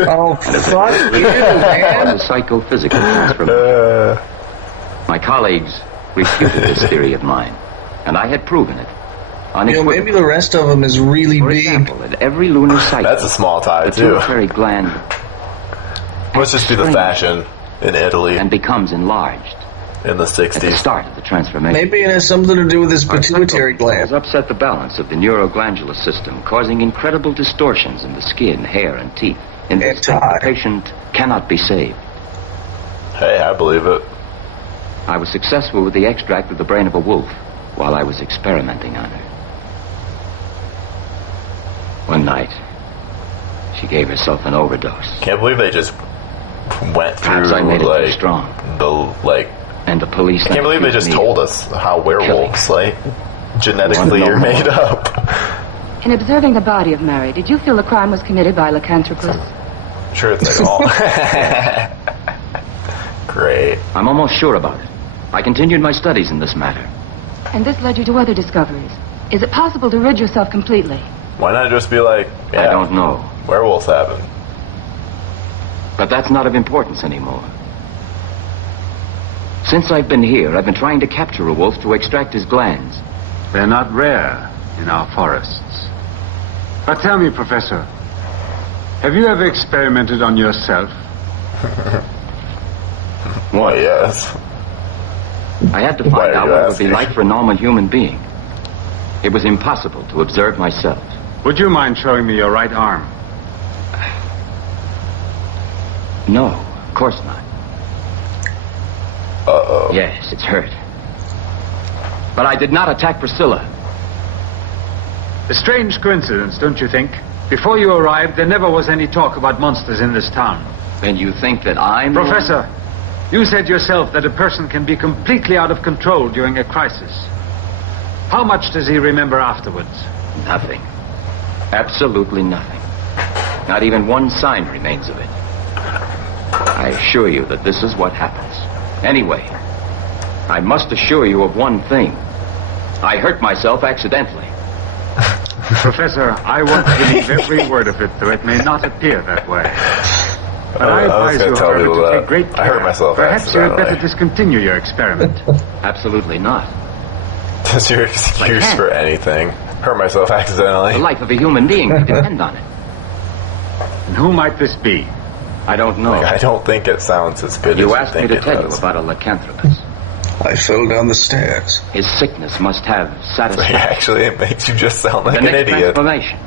Oh, fuck you, man. ...causes psychophysical transformation. My colleagues refuted this theory of mine, and I had proven it. Maybe the rest of them is really For big. example, at every lunar cycle, That's a small tie, the too. pituitary gland Must just be the fashion in Italy and becomes enlarged in the at the 60s. start of the transformation. Maybe it has something to do with his pituitary gland. Has upset the balance of the neuroglandular system, causing incredible distortions in the skin, hair, and teeth. In this state, the patient cannot be saved. Hey, I believe it. I was successful with the extract of the brain of a wolf while I was experimenting on her. One night, she gave herself an overdose. Can't believe they just went through Perhaps I made it too like strong. And the police... I can't believe they just told us how werewolves, like, genetically are made up. In observing the body of Mary, did you feel the crime was committed by a lycanthropist? Sure, it's like all. Great. I'm almost sure about it. I continued my studies in this matter. And this led you to other discoveries. Is it possible to rid yourself completely? Why not just be like, yeah, I don't know. werewolves happen. But that's not of importance anymore. Since I've been here, I've been trying to capture a wolf to extract his glands. They're not rare in our forests. But tell me, Professor, have you ever experimented on yourself? What? Yes. I had to find out what it would be like for a normal human being. It was impossible to observe myself. Would you mind showing me your right arm? No, of course not. Uh-oh. Yes, it's hurt. But I did not attack Priscilla. A strange coincidence, don't you think? Before you arrived, there never was any talk about monsters in this town. Then you think that I'm... Professor, you said yourself that a person can be completely out of control during a crisis. How much does he remember afterwards? Nothing. Absolutely nothing. Not even one sign remains of it. I assure you that this is what happens. Anyway, I must assure you of one thing. I hurt myself accidentally. Professor, I want to believe every word of it, though it may not appear that way. But I advise you, however, to take great care. I hurt myself Perhaps you had better discontinue your experiment. Absolutely not. That's your excuse for anything. Hurt myself accidentally. The life of a human being may depend on it. And who might this be? I don't know. I don't think it sounds as good as you asked me to tell does. you about a lycanthropus. I fell down the stairs. His sickness must have satisfaction. Actually, it makes you just sound like the an next idiot. Transformation.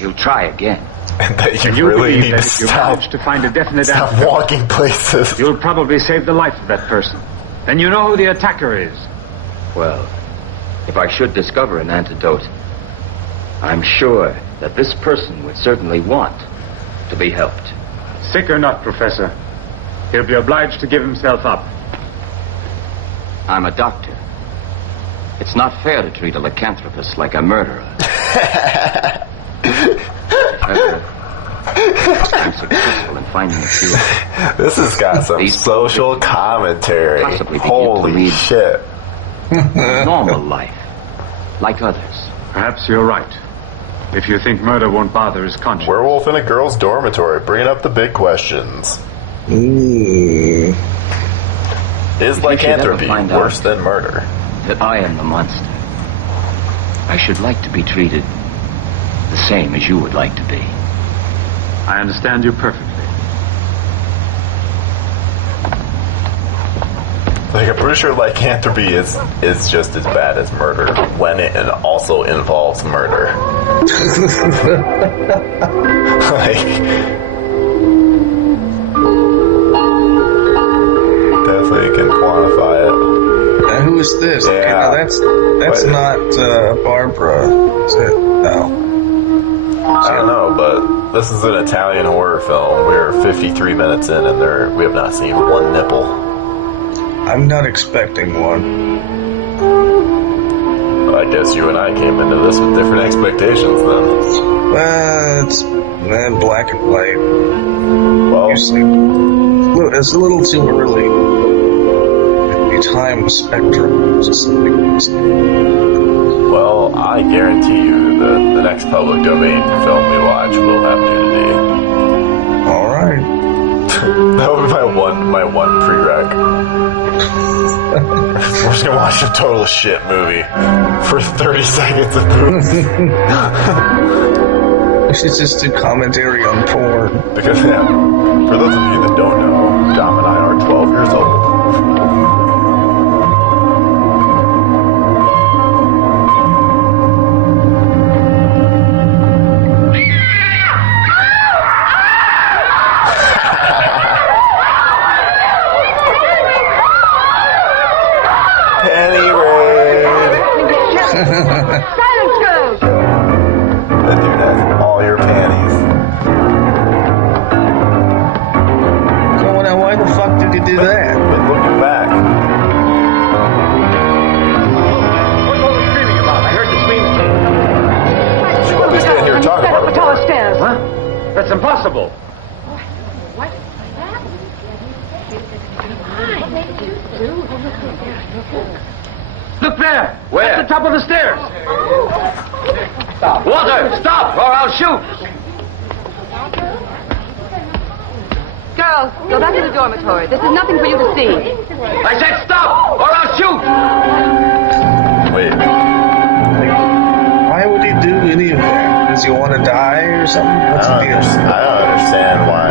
You'll try again. And that you, you really believe need that to if you stop, manage to find a definite stop answer, walking places. You'll probably save the life of that person. Then you know who the attacker is. Well, if I should discover an antidote, I'm sure that this person would certainly want to be helped. Sick or not, Professor, he'll be obliged to give himself up. I'm a doctor. It's not fair to treat a lycanthropist like a murderer. I'm successful in finding a cure. This has got some social commentary. Holy shit. Normal life, like others. Perhaps you're right. If you think murder won't bother his conscience. Werewolf in a girl's dormitory, bringing up the big questions. Is lycanthropy worse than murder? That I am the monster. I should like to be treated the same as you would like to be. I understand you perfectly. Like, I'm pretty sure lycanthropy is just as bad as murder when it also involves murder. Definitely can quantify it. Who is this? Yeah. Okay, now that's not Barbara, is it? No. I don't know, but this is an Italian horror film. We're 53 minutes in, and we have not seen one nipple. I'm not expecting one. I guess you and I came into this with different expectations then. Well, it's black and white. Well, it's a little too early. The time spectrum is just well, I guarantee you that the next public domain film we watch will have nudity. All right. That would be my one prereq. We're just gonna watch a total shit movie for 30 seconds of boobs. We should just do commentary on porn. Because, yeah, for those of you that don't know, Dom and I are 12 years old. Silence, girls! That dude has all your panties. So now, why the fuck did you do that? Been looking back. What's all the screaming about? I heard the screams. She won't be standing here talking about it. Tall stairs. Huh? That's impossible. Look, there. Where? At the top of the stairs. Walter, stop, or I'll shoot. Girls, go back to the dormitory. This is nothing for you to see. I said stop, or I'll shoot. Wait. Why would he do any of that? Does he want to die or something? What's the deal? I don't understand why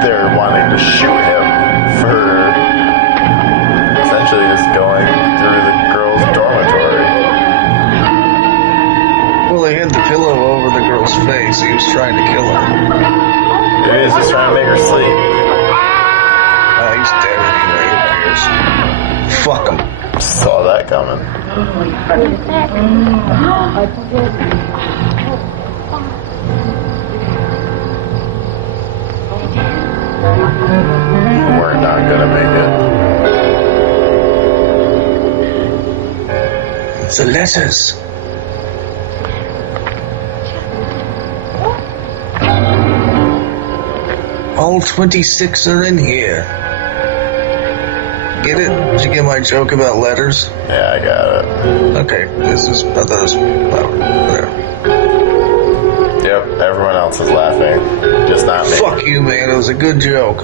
they're wanting to shoot him for essentially just going through the girls' dormitory. Well, they had the pillow over the girl's face. He was trying to kill her. Maybe he's just trying to make her sleep. He's dead anyway. Who cares? Fuck him. Saw that coming. We're not gonna make it. It's the letters. All 26 are in here. Get it? Did you get my joke about letters? Yeah, I got it. Okay, I thought it was whatever. Yep, everyone else is laughing. Just not me. Fuck you, man. It was a good joke.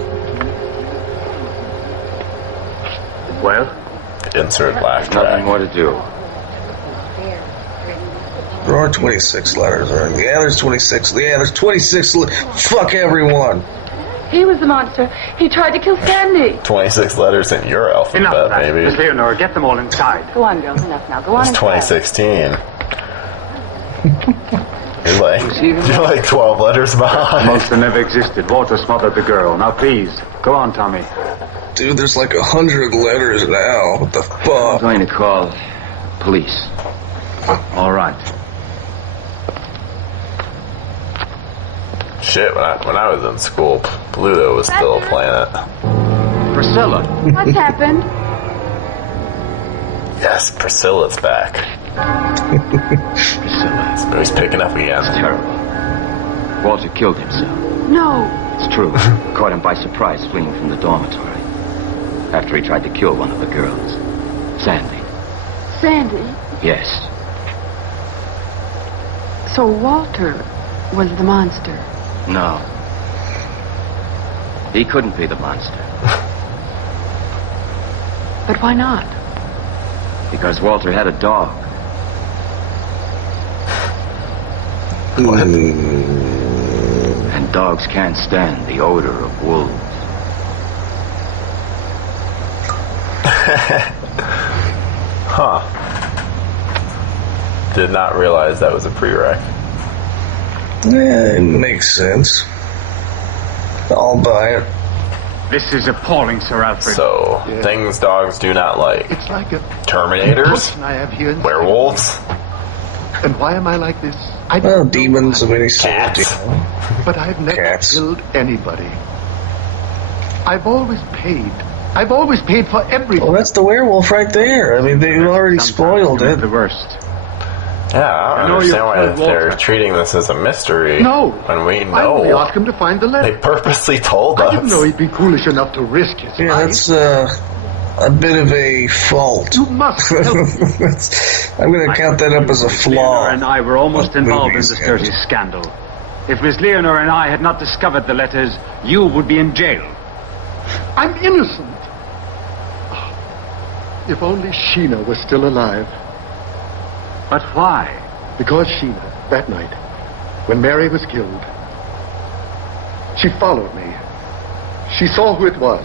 Well? Insert laugh track. Nothing more to do. There are 26 letters. Right? Yeah, there's 26. Yeah, there's 26. Fuck everyone. He was the monster. He tried to kill Sandy. 26 letters in your alphabet, Enough of that. maybe. Miss Leonora, get them all inside. Go on, girls. Enough now. Go on It's inside. 2016. You're like 12 letters behind. Monster never existed. Walter smothered the girl. Now, please, go on, Tommy. Dude, there's like 100 letters now. What the I'm fuck? going to call police. All right. Shit, when I was in school, Pluto was still a planet. Priscilla. What's happened? Yes, Priscilla's back. Priscilla. This movie's picking up again. It's terrible. Walter killed himself. No. It's true. Caught him by surprise fleeing from the dormitory. After he tried to kill one of the girls. Sandy. Sandy? Yes. So Walter was the monster. No. He couldn't be the monster. But why not? Because Walter had a dog. And dogs can't stand the odor of wolves. Huh. Did not realize that was a prereq. Yeah, it makes sense. I'll buy it. This is appalling, Sir Alfred. So, things dogs do not like. It's like a Terminators? I have here. Werewolves? And why am I like this? I Well, don't know demons why. of any sort. Cats. But I've never killed anybody. I've always paid. I've always paid for everything. Well, that's the werewolf right there. I mean, they already spoiled it. The worst. Yeah, I don't understand why they're treating this as a mystery. No. When we I only know asked him to find the letter. they purposely told I us. didn't know he'd be foolish enough to risk his Yeah, life. that's a bit of a fault. You must help me. I'm going to count that up as a flaw. Leonora and I were almost of involved in movies, this yeah. dirty scandal. If Miss Leonora and I had not discovered the letters, you would be in jail. I'm innocent. If only Sheena was still alive. But why? Because Sheena, that night, when Mary was killed, she followed me. She saw who it was.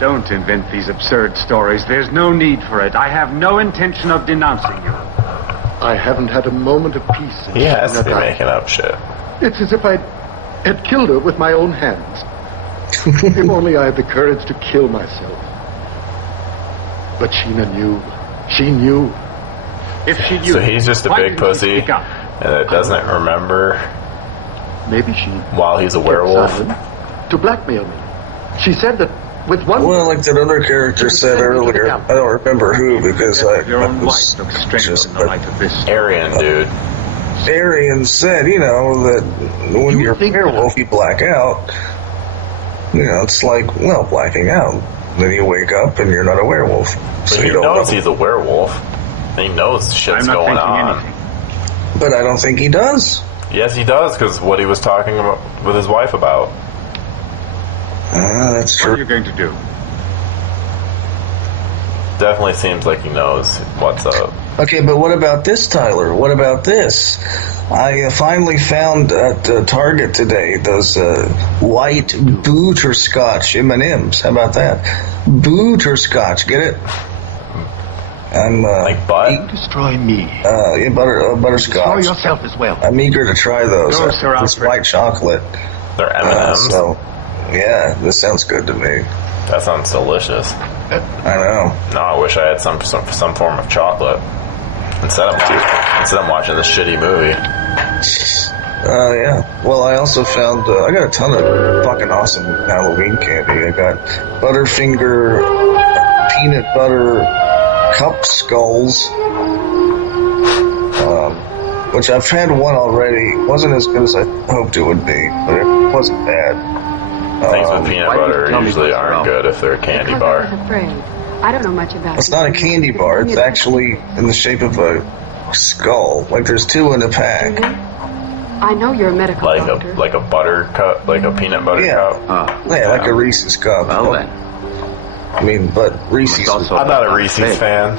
Don't invent these absurd stories. There's no need for it. I have no intention of denouncing you. I haven't had a moment of peace since He has Sheena to be died. making up shit. It's as if I had killed her with my own hands. If only I had the courage to kill myself. But Sheena knew. She knew. If she knew, So he's just a why big didn't she pussy speak up? and it doesn't remember Maybe she while he's a kept werewolf. silent to blackmail me. She said that with one. Well, like that other character said earlier, I don't remember who because Your I own was wife looks strange in the light of this. Aryan dude. Arian said, you know, that when you're a werewolf, you black out. You know, it's like, well, blacking out. Then you wake up and you're not a werewolf. But So he you don't knows know. he's a werewolf. He knows shit's going on. But I don't think he does. Yes, he does, because what he was talking about with his wife about. That's true. What are you going to do? Definitely seems like he knows what's up. Okay, but what about this, Tyler? What about this? I finally found at Target today those white butterscotch M&Ms. How about that? Butterscotch, get it? I'm like butt? Destroy me. Yeah, butterscotch. Destroy yourself as well. I'm eager to try those. Go, Sir This Alfred. white chocolate. They're M&Ms. So, yeah, this sounds good to me. That sounds delicious. I know. No, I wish I had some form of chocolate. Instead I'm watching this shitty movie. Yeah. Well, I also found I got a ton of fucking awesome Halloween candy. I got Butterfinger peanut butter cup skulls, which I've had one already. It wasn't as good as I hoped it would be, but it wasn't bad. Things with peanut butter usually aren't good if they're a candy bar. I was afraid. I don't know much about It's not a candy bar. It's actually in the shape of a skull. Like there's two in a pack. I know you're a medical doctor. Like a butter cup, like a peanut butter cup. Yeah, like a Reese's cup. Well then. I mean, but Reese's. I'm not a Reese's fan.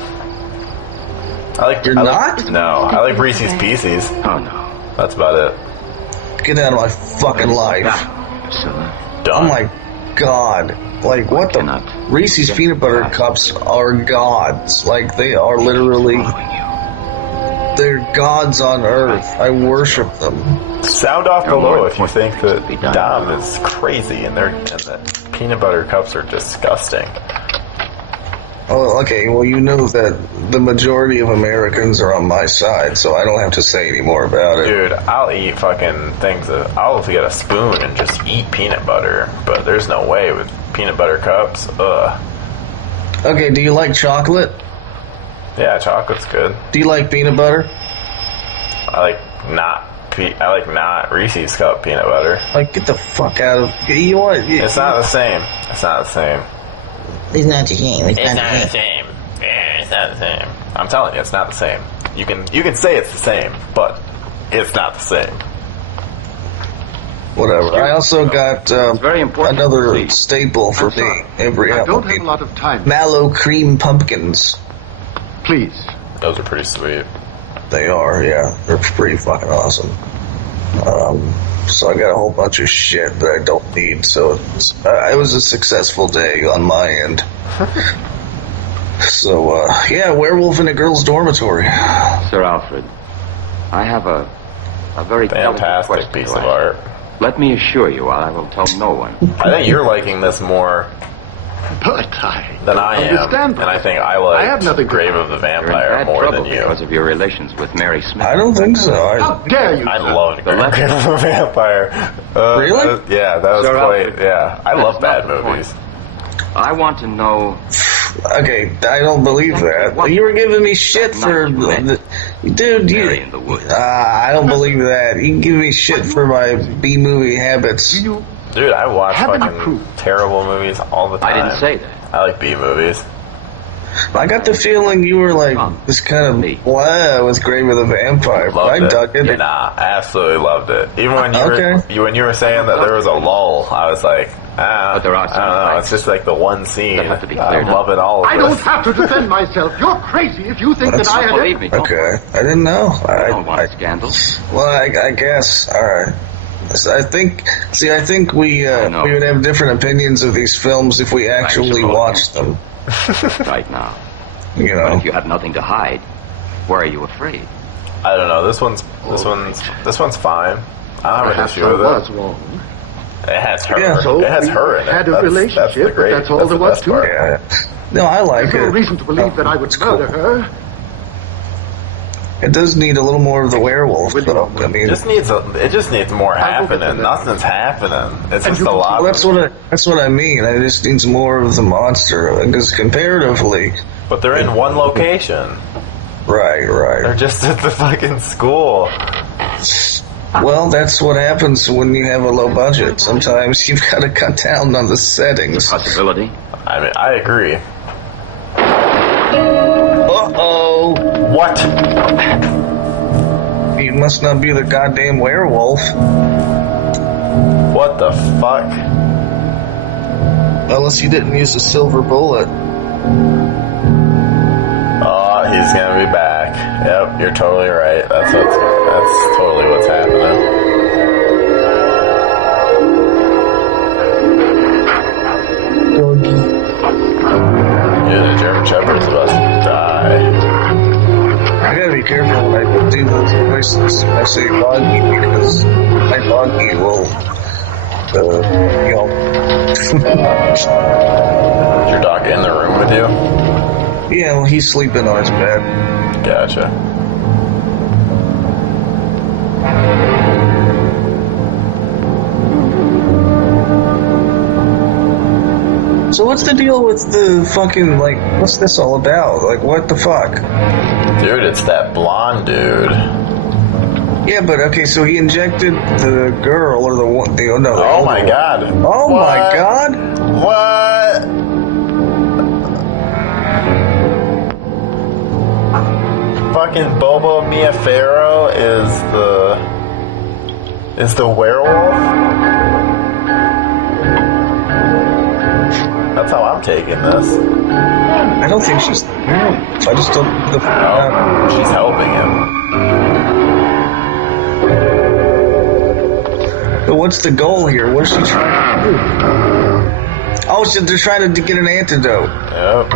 You're not? No, I like Reese's Pieces. Oh no. That's about it. Get out of my fucking life. Oh my god. Like, what the? Reese's peanut butter cups are gods. Like, they are literally. They're gods on earth. I worship them. Sound off below if you think that Dom is crazy and that peanut butter cups are disgusting. Oh, okay. Well, you know that the majority of Americans are on my side, so I don't have to say any more about it. Dude, I'll eat fucking things. I'll get a spoon and just eat peanut butter, but there's no way with peanut butter cups. Ugh. Okay, do you like chocolate? Yeah, chocolate's good. Do you like peanut butter? I like not Reese's cup peanut butter. Like, get the fuck out of. You want? It's not the same. It's not the same. It's not the same. It's not the same. Yeah, it's not the same. I'm telling you, it's not the same. You can say it's the same, but it's not the same. Whatever. I also got another staple for me every I don't have Halloween. a lot of time. Mallow cream pumpkins. Please. Those are pretty sweet. They are, yeah. They're pretty fucking awesome. So I got a whole bunch of shit that I don't need. So it was a successful day on my end. So, yeah, Werewolf in a Girl's Dormitory. Sir Alfred, I have a very fantastic piece of art. Let me assure you, I will tell no one. I think you're liking this more But than I am, understand. and I think I have like nothing to Grave of the Vampire Bad more trouble than you. because of your relations with Mary Smith. I don't think so. How dare you? I loved The left- Grave of the Vampire. Really? Yeah, that was Sir quite. Alfred, Yeah, I love that's bad not the movies. I want to know. Okay, I don't believe that. You were giving me shit for... Dude, Mary in the woods. I don't believe that. You can give me shit for my B-movie habits. Dude, I watch fucking terrible movies all the time. I didn't say that. I like B movies. I got the feeling you were like this kind of blah with Grave of the Vampire, but I dug it. Yeah, nah, I absolutely loved it. Even when you were saying that there was a lull, I was like, but there are I don't know. It's just like the one scene. That have to be I'm cleared up. loving all of I this. don't have to defend myself. You're crazy if you think that I had Believe me. Okay, I didn't know. I don't want scandal. Well, I guess. All right. So I think we would have different opinions of these films if we actually watched them. Right now. You But know. if you have nothing to hide, why are you afraid? I don't know. This one's fine. I don't have an issue with was it. wrong. It has her. Yeah, so it has we her in it. had a That's relationship, the but that's all there the was best to part. it. Yeah. No, I like There's no it. reason to believe that I would murder her. It does need a little more of the werewolf, though. I mean, It just needs more happening. Nothing's happening. It's just a lot. well, that's what I mean. It just needs more of the monster, because comparatively, But they're in one location. right. They're just at the fucking school. Well, that's what happens when you have a low budget. Sometimes you've got to cut down on the settings. Possibility. I I mean, I agree. Uh-oh. What? He must not be the goddamn werewolf. What the fuck? Unless he didn't use a silver bullet. Oh, he's gonna be back. Yep, you're totally right. That's totally what's happening. Yeah, the German Shepherd's about to die. I gotta be careful when I do those voices. I say doggy because my doggy will, Is your dog in the room with you? Yeah, well, he's sleeping on his bed. Gotcha. So what's the deal with the fucking, like, what's this all about? Like, what the fuck? Dude, it's that blonde dude. Yeah, but okay, so he injected the girl or the one. Oh my god. Oh my god. What? Fucking Bobo Miafaro is the werewolf? That's how I'm taking this. I don't think she's. I just don't. She's helping him. But what's the goal here? What is she trying to do? Oh, so they're trying to get an antidote. Yep.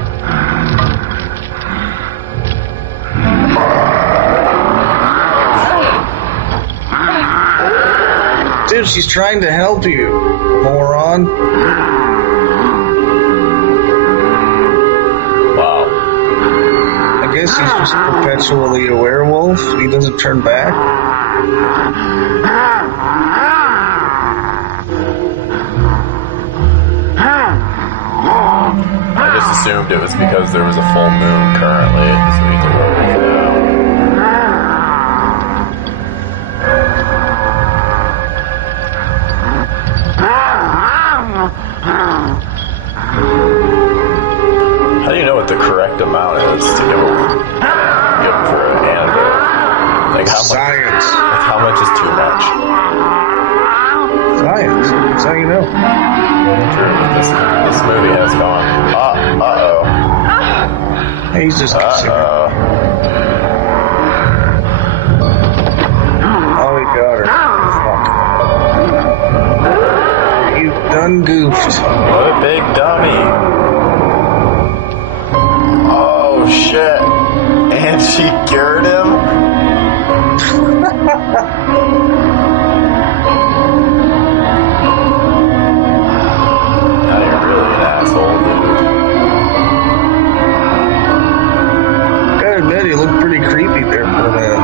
Dude, she's trying to help you, moron. Wow. I guess he's just perpetually a werewolf. He doesn't turn back. I just assumed it was because there was a full moon currently, so he took over for that. How do you know what the correct amount is to give him for an antidote? Like Science. How much is too much? Science. That's how you know. True, but this movie has gone. Uh-oh. Hey, he's just kissing her. Oh, he got her. Fuck. You done goofed. What a big dummy. Oh, shit. And she cured him? Now you're really an asshole, dude. Gotta admit, he looked pretty creepy there for a minute.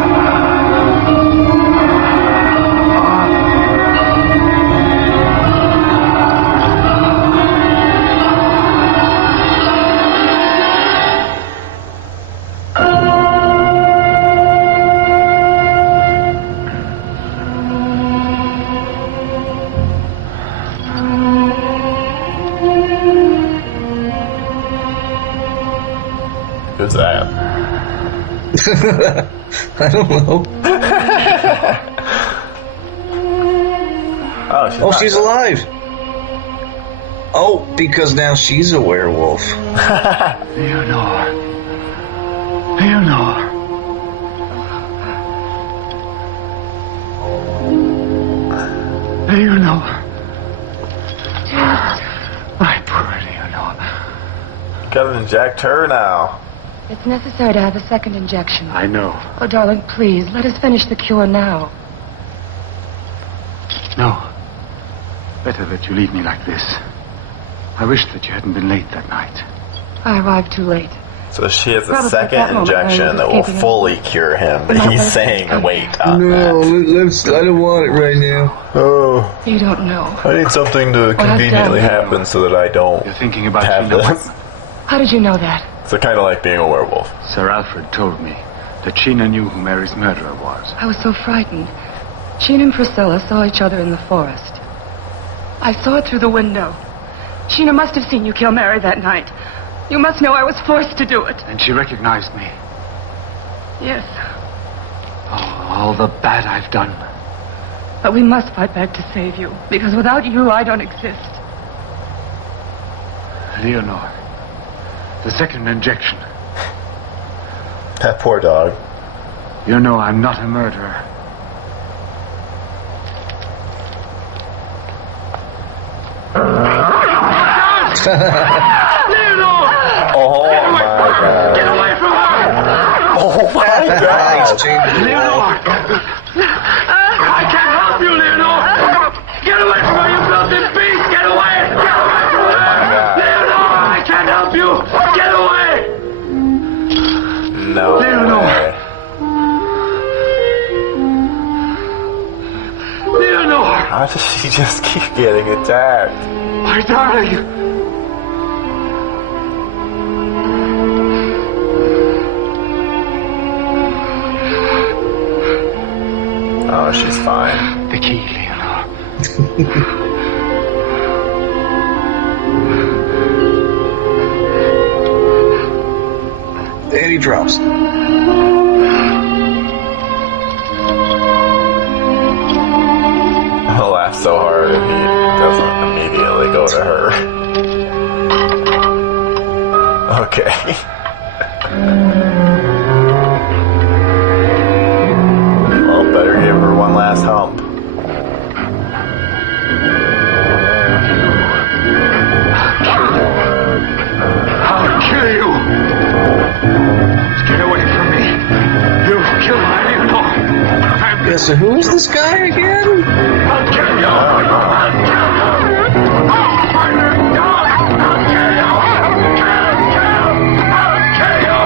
Who's that? I don't know. She's alive. Oh, because now she's a werewolf. Leonore. My poor Leonore. Gotta inject her now. It's necessary to have a second injection. I know. Oh, darling, please, let us finish the cure now. No. Better that you leave me like this. I wish that you hadn't been late that night. I arrived too late. So she has a Probably second at that moment injection that will fully cure him, but he's saying wait on No, let's. I don't want it right now. Oh. You don't know. I need something to conveniently happen so that I don't You're thinking about have this. How did you know that? So kind of like being a werewolf. Sir Alfred told me that Sheena knew who Mary's murderer was. I was so frightened. Jean and Priscilla saw each other in the forest. I saw it through the window. Sheena must have seen you kill Mary that night. You must know I was forced to do it. And she recognized me. Yes. Oh, all the bad I've done. But we must fight back to save you, because without you, I don't exist. Leonore, the second injection. That poor dog. You know I'm not a murderer. Leonore! Oh my god. Get away from her! Oh my god. Leonore! I can't help you, Leonore! Get away from her, you filthy beast! Get away! Get away from her! Leonore, I can't help you! Get away! No. Leonore! Leonore! How does she just keep getting attacked? My darling! Oh, she's fine. The key, Leonore. And he drops. I'll laugh so hard if he doesn't immediately go to her. Okay. Well, better give her one last hump. I'll kill you! Get away from me! You've killed my Leonore! Yeah, so who is this guy again? I'll kill you! I'll kill you! Oh, partner! Dog! I'll kill you! I'll kill you!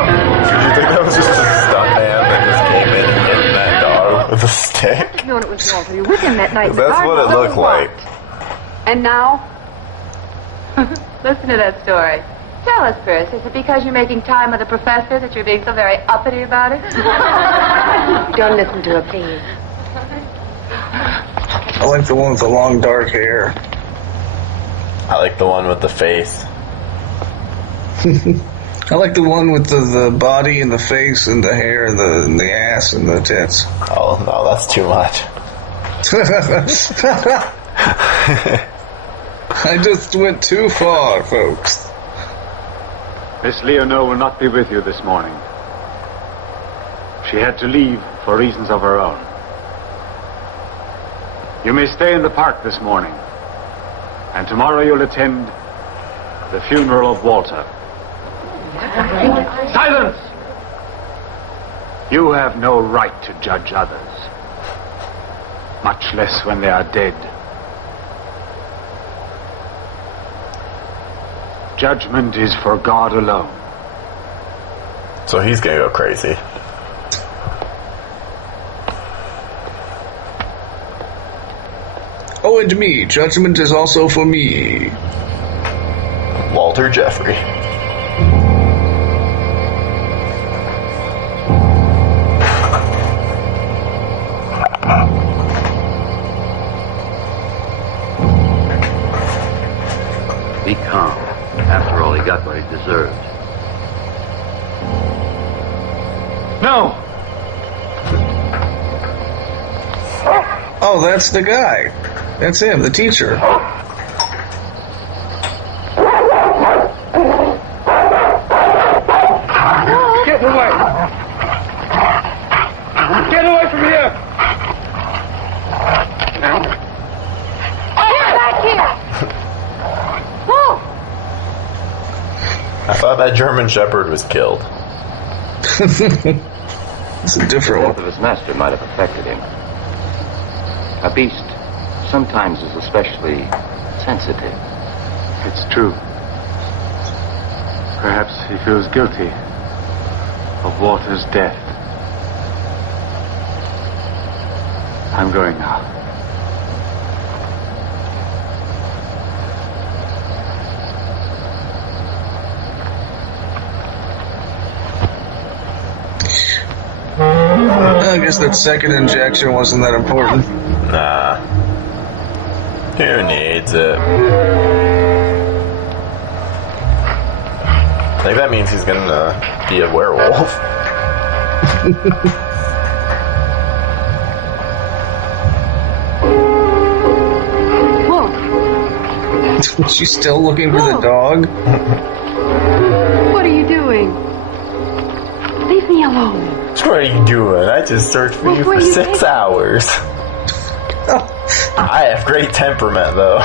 Did you think that was just a stunt man that just came in and hit that dog with a stick? No, it was Walter. You were with him that night. That's what it looked like. And now? Listen to that story. Tell us, Chris, is it because you're making time with the professor that you're being so very uppity about it? Don't listen to her, please. I like the one with the long dark hair. I like the one with the face. I like the one with the body and the face and the hair and the ass and the tits. Oh, no, that's too much. I just went too far, folks. Miss Leonore will not be with you this morning. She had to leave for reasons of her own. You may stay in the park this morning, and tomorrow you'll attend the funeral of Walter. Silence! You have no right to judge others, much less when they are dead. Judgment is for God alone. So he's gonna go crazy. Oh, and me. Judgment is also for me. Walter Jeffrey. Be calm. After all, he got what he deserved. No! Oh, that's the guy. That's him, the teacher. Get away! Get away from here! Get back here! Whoa! I thought that German Shepherd was killed. It's a different one. The death of his master might have affected him. A beast sometimes is especially sensitive. It's true. Perhaps he feels guilty of Walter's death. I'm going now. I guess that second injection wasn't that important. Nah. Who needs it? I think that means he's gonna be a werewolf. She's still looking for the dog? What are you doing? Leave me alone. What are you doing? I just searched for you for 6 hours. I have great temperament, though.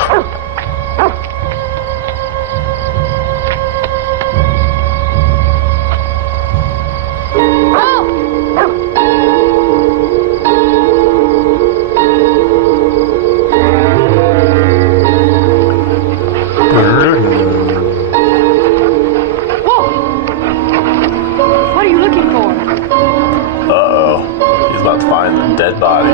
What are you looking for? Uh-oh. He's about to find the dead body.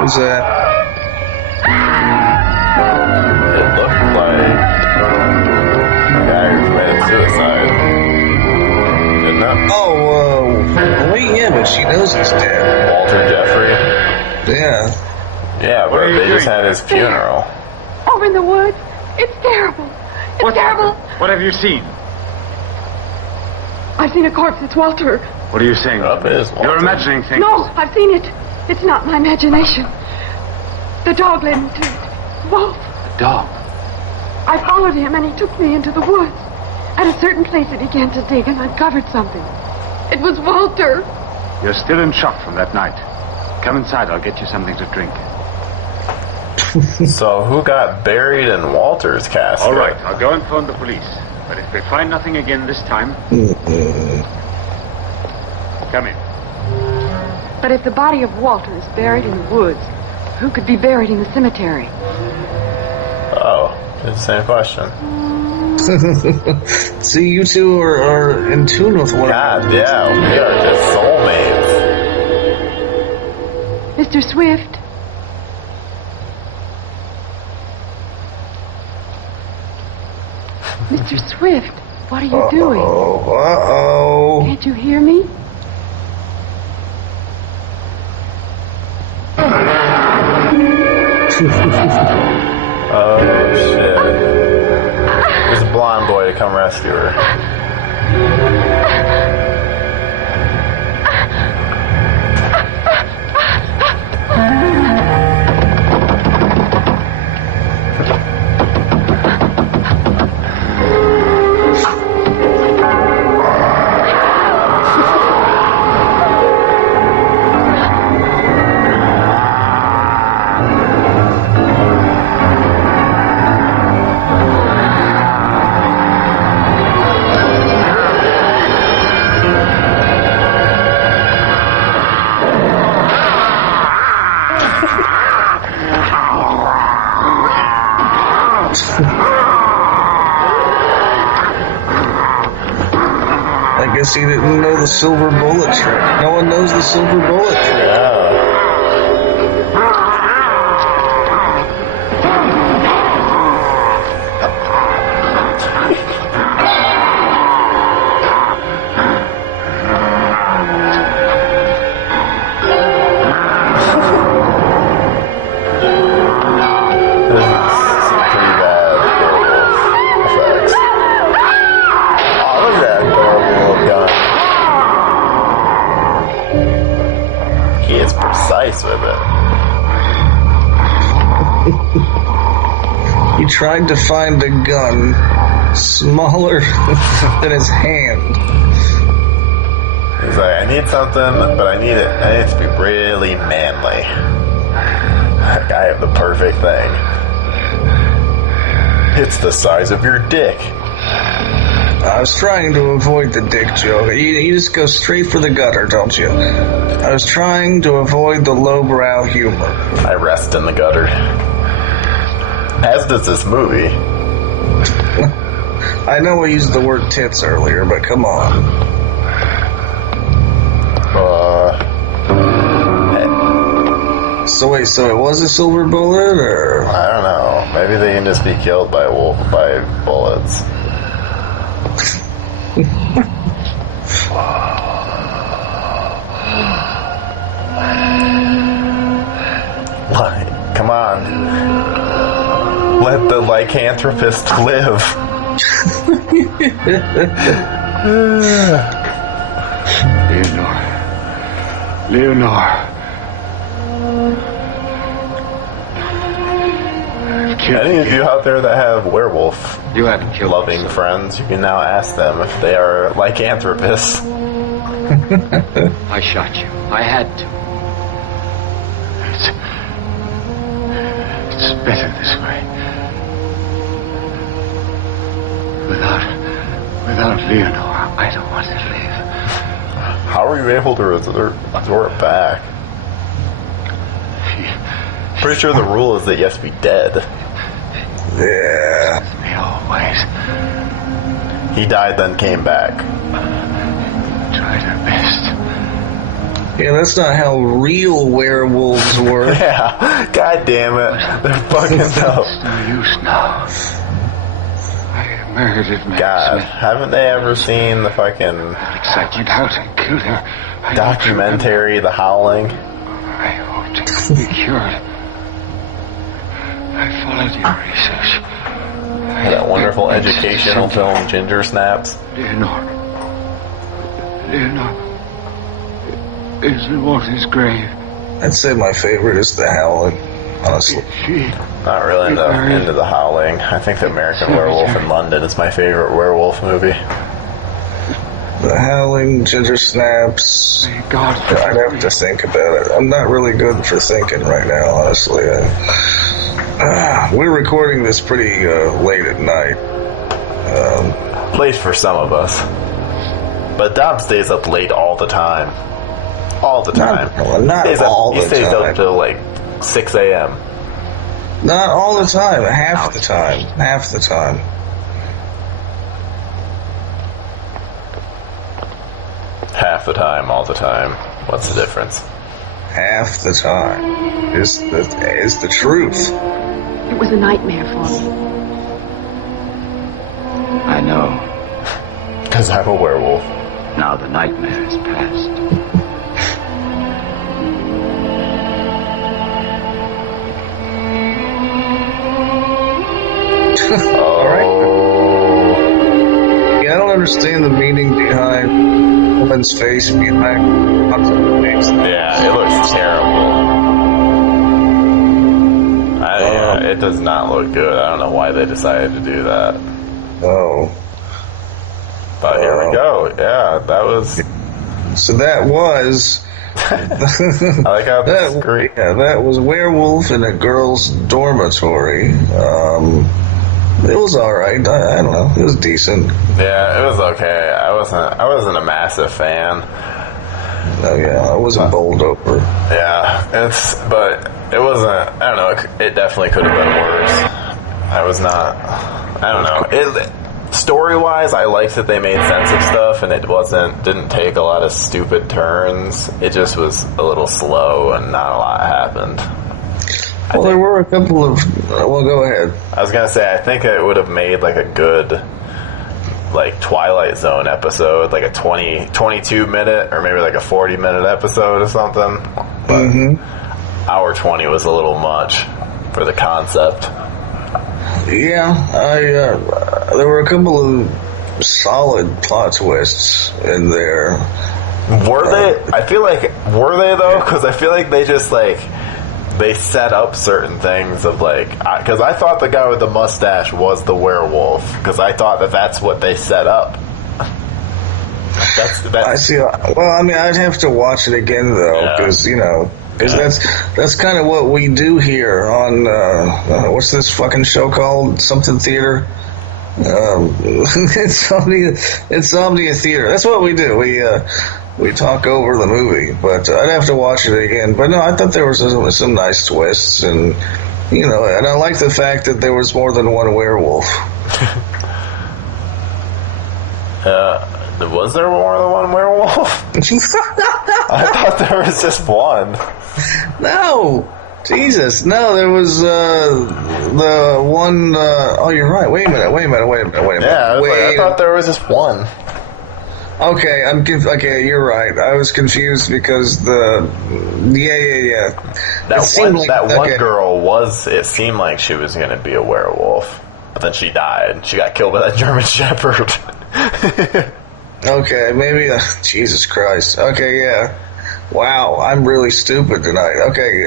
Who's that? It looked like a guy who committed suicide. Didn't it? Oh, wait, yeah, but she knows he's dead. Walter Jeffrey. Yeah. Yeah, but they just had his funeral. Over in the woods. It's terrible. It's terrible. What have you seen? I've seen a corpse. It's Walter. What are you saying? You're imagining things. No, I've seen it. It's not my imagination. The dog led me to it. Wolf. The dog? I followed him and he took me into the woods. At a certain place he began to dig and uncovered something. It was Walter. You're still in shock from that night. Come inside, I'll get you something to drink. So who got buried in Walter's casket? All right, I'll go and phone the police. But if they find nothing again this time... Come in. But if the body of Walter is buried in the woods, who could be buried in the cemetery? Oh, it's the same question. See, you two are in tune with one another. God, yeah, we are just soulmates. Mr. Swift. Mr. Swift, what are you doing? Uh-oh. Can't you hear me? Oh, shit. There's a blonde boy to come rescue her. I guess he didn't know the silver bullet trick. No one knows the silver bullet trick. With it. He tried to find a gun smaller than his hand. He's like, I need something, but I need it to be really manly. Like, I have the perfect thing. It's the size of your dick. I was trying to avoid the dick joke. You just go straight for the gutter, don't you? I was trying to avoid the lowbrow humor. I rest in the gutter. As does this movie. I know we used the word tits earlier, but come on. So wait, so it was a silver bullet, or? I don't know. Maybe they can just be killed by bullets. lycanthropists live. Leonore. Any of you out there that have werewolf you haven't killed loving friends, you can now ask them if they are lycanthropists. I shot you. I had to. It's better this way. Without Leonore, I don't want to live. How are you able to resort back? Pretty sure the rule is that you have to be dead. Yeah. Me always. He died, then came back. Tried her best. Yeah, that's not how real werewolves work. Yeah. God damn it. They're fucking up. It's no use now. I murdered Max God, Smith. haven't they ever seen the fucking Excitement out and killed her. documentary, The Howling? I hoped to be cured. I followed your research. That wonderful educational film, Ginger Snaps. Leonore is in Walter's grave. I'd say my favorite is The Howling, honestly. Not really into The Howling. I think The American Werewolf in London is my favorite werewolf movie. The Howling, Ginger Snaps. God, I'd have to think about it. I'm not really good for thinking right now, honestly. We're recording this pretty late at night. Late for some of us. But Dom stays up late all the time. All the time. Not all the time. He stays up till like 6 a.m. Not all the time. Half the time. Half the time. Half the time, all the time. What's the difference? Half the time is the truth. It was a nightmare for me. I know. Because I'm a werewolf. Now the nightmare is past. Alright. Yeah, I don't understand the meaning behind woman's face being like Yeah, it looks terrible. It does not look good. I don't know why they decided to do that. Oh. But here we go. Yeah, that was... So that was... I like how that's great. Yeah, that was Werewolf in a girl's dormitory. It was alright. I don't know. It was decent. Yeah, it was okay. I wasn't a massive fan. Oh yeah, I wasn't bowled over. Yeah, but it wasn't. I don't know. It definitely could have been worse. I don't know. Story-wise, I liked that they made sense of stuff, and it didn't take a lot of stupid turns. It just was a little slow, and not a lot happened. Well, there were a couple of... well, go ahead. I was going to say, I think it would have made like a good like Twilight Zone episode, like a 22-minute or maybe like a 40-minute episode or something. But hour 20 was a little much for the concept. Yeah, there were a couple of solid plot twists in there. Were they? I feel like, were they though? Because I feel like they just like... they set up certain things of like, because I thought the guy with the mustache was the werewolf, because I thought that's what they set up. That's I see. Well, I mean, I'd have to watch it again though, because that's kind of what we do here on what's this fucking show called? Something Theater. Insomnia Theater. That's what we do. We talk over the movie, but I'd have to watch it again. But no, I thought there was some nice twists, and and I like the fact that there was more than one werewolf. Was there more than one werewolf? I thought there was just one. No, Jesus, no, there was the one. Oh, you're right. Wait a minute. Yeah, I thought there was just one. Okay, okay, you're right. I was confused because That one girl it seemed like she was going to be a werewolf. but then she died. She got killed by that German Shepherd. Okay, maybe. Jesus Christ. Okay, yeah. Wow, I'm really stupid tonight. Okay,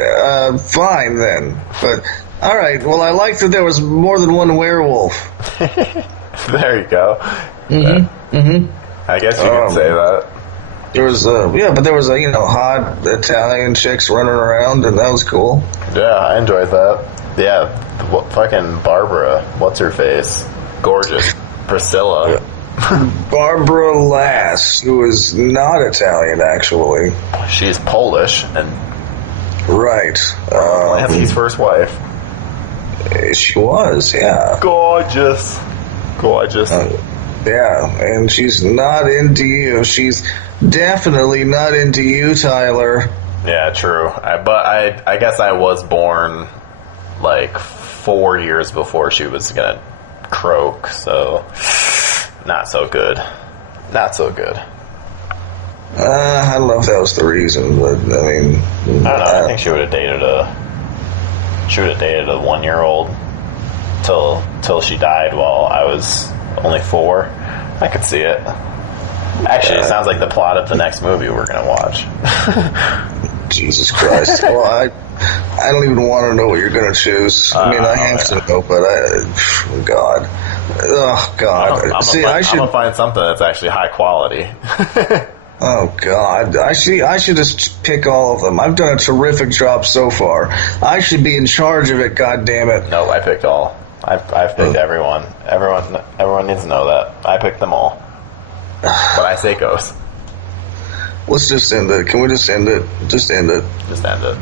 fine then. But all right. Well, I like that there was more than one werewolf. There you go. I guess you could say that. There was but there was hot Italian chicks running around, and that was cool. Yeah, I enjoyed that. Yeah, fucking Barbara, what's her face? Gorgeous. Priscilla. Barbara Lass, who is not Italian, actually. She's Polish, and right. Lansky's first wife. She was, yeah. Gorgeous. Yeah, and she's not into you. She's definitely not into you, Tyler. Yeah, true. I guess I was born like 4 years before she was gonna croak, so not so good. I don't know if that was the reason, but I mean, I don't know. I think she would have dated a 1-year-old till she died while I was only 4. I could see it. Actually, it sounds like the plot of the next movie we're gonna watch. Jesus Christ. Well, I don't even want to know what you're gonna choose. I mean, I have to know, but God. Oh, God. I'm gonna find something that's actually high quality. Oh, God. I should just pick all of them. I've done a terrific job so far. I should be in charge of it, God damn it. No, I picked all. I've picked everyone. Everyone needs to know that. I picked them all. But I say ghosts. Let's just end it. Can we just end it? Just end it. Just end it.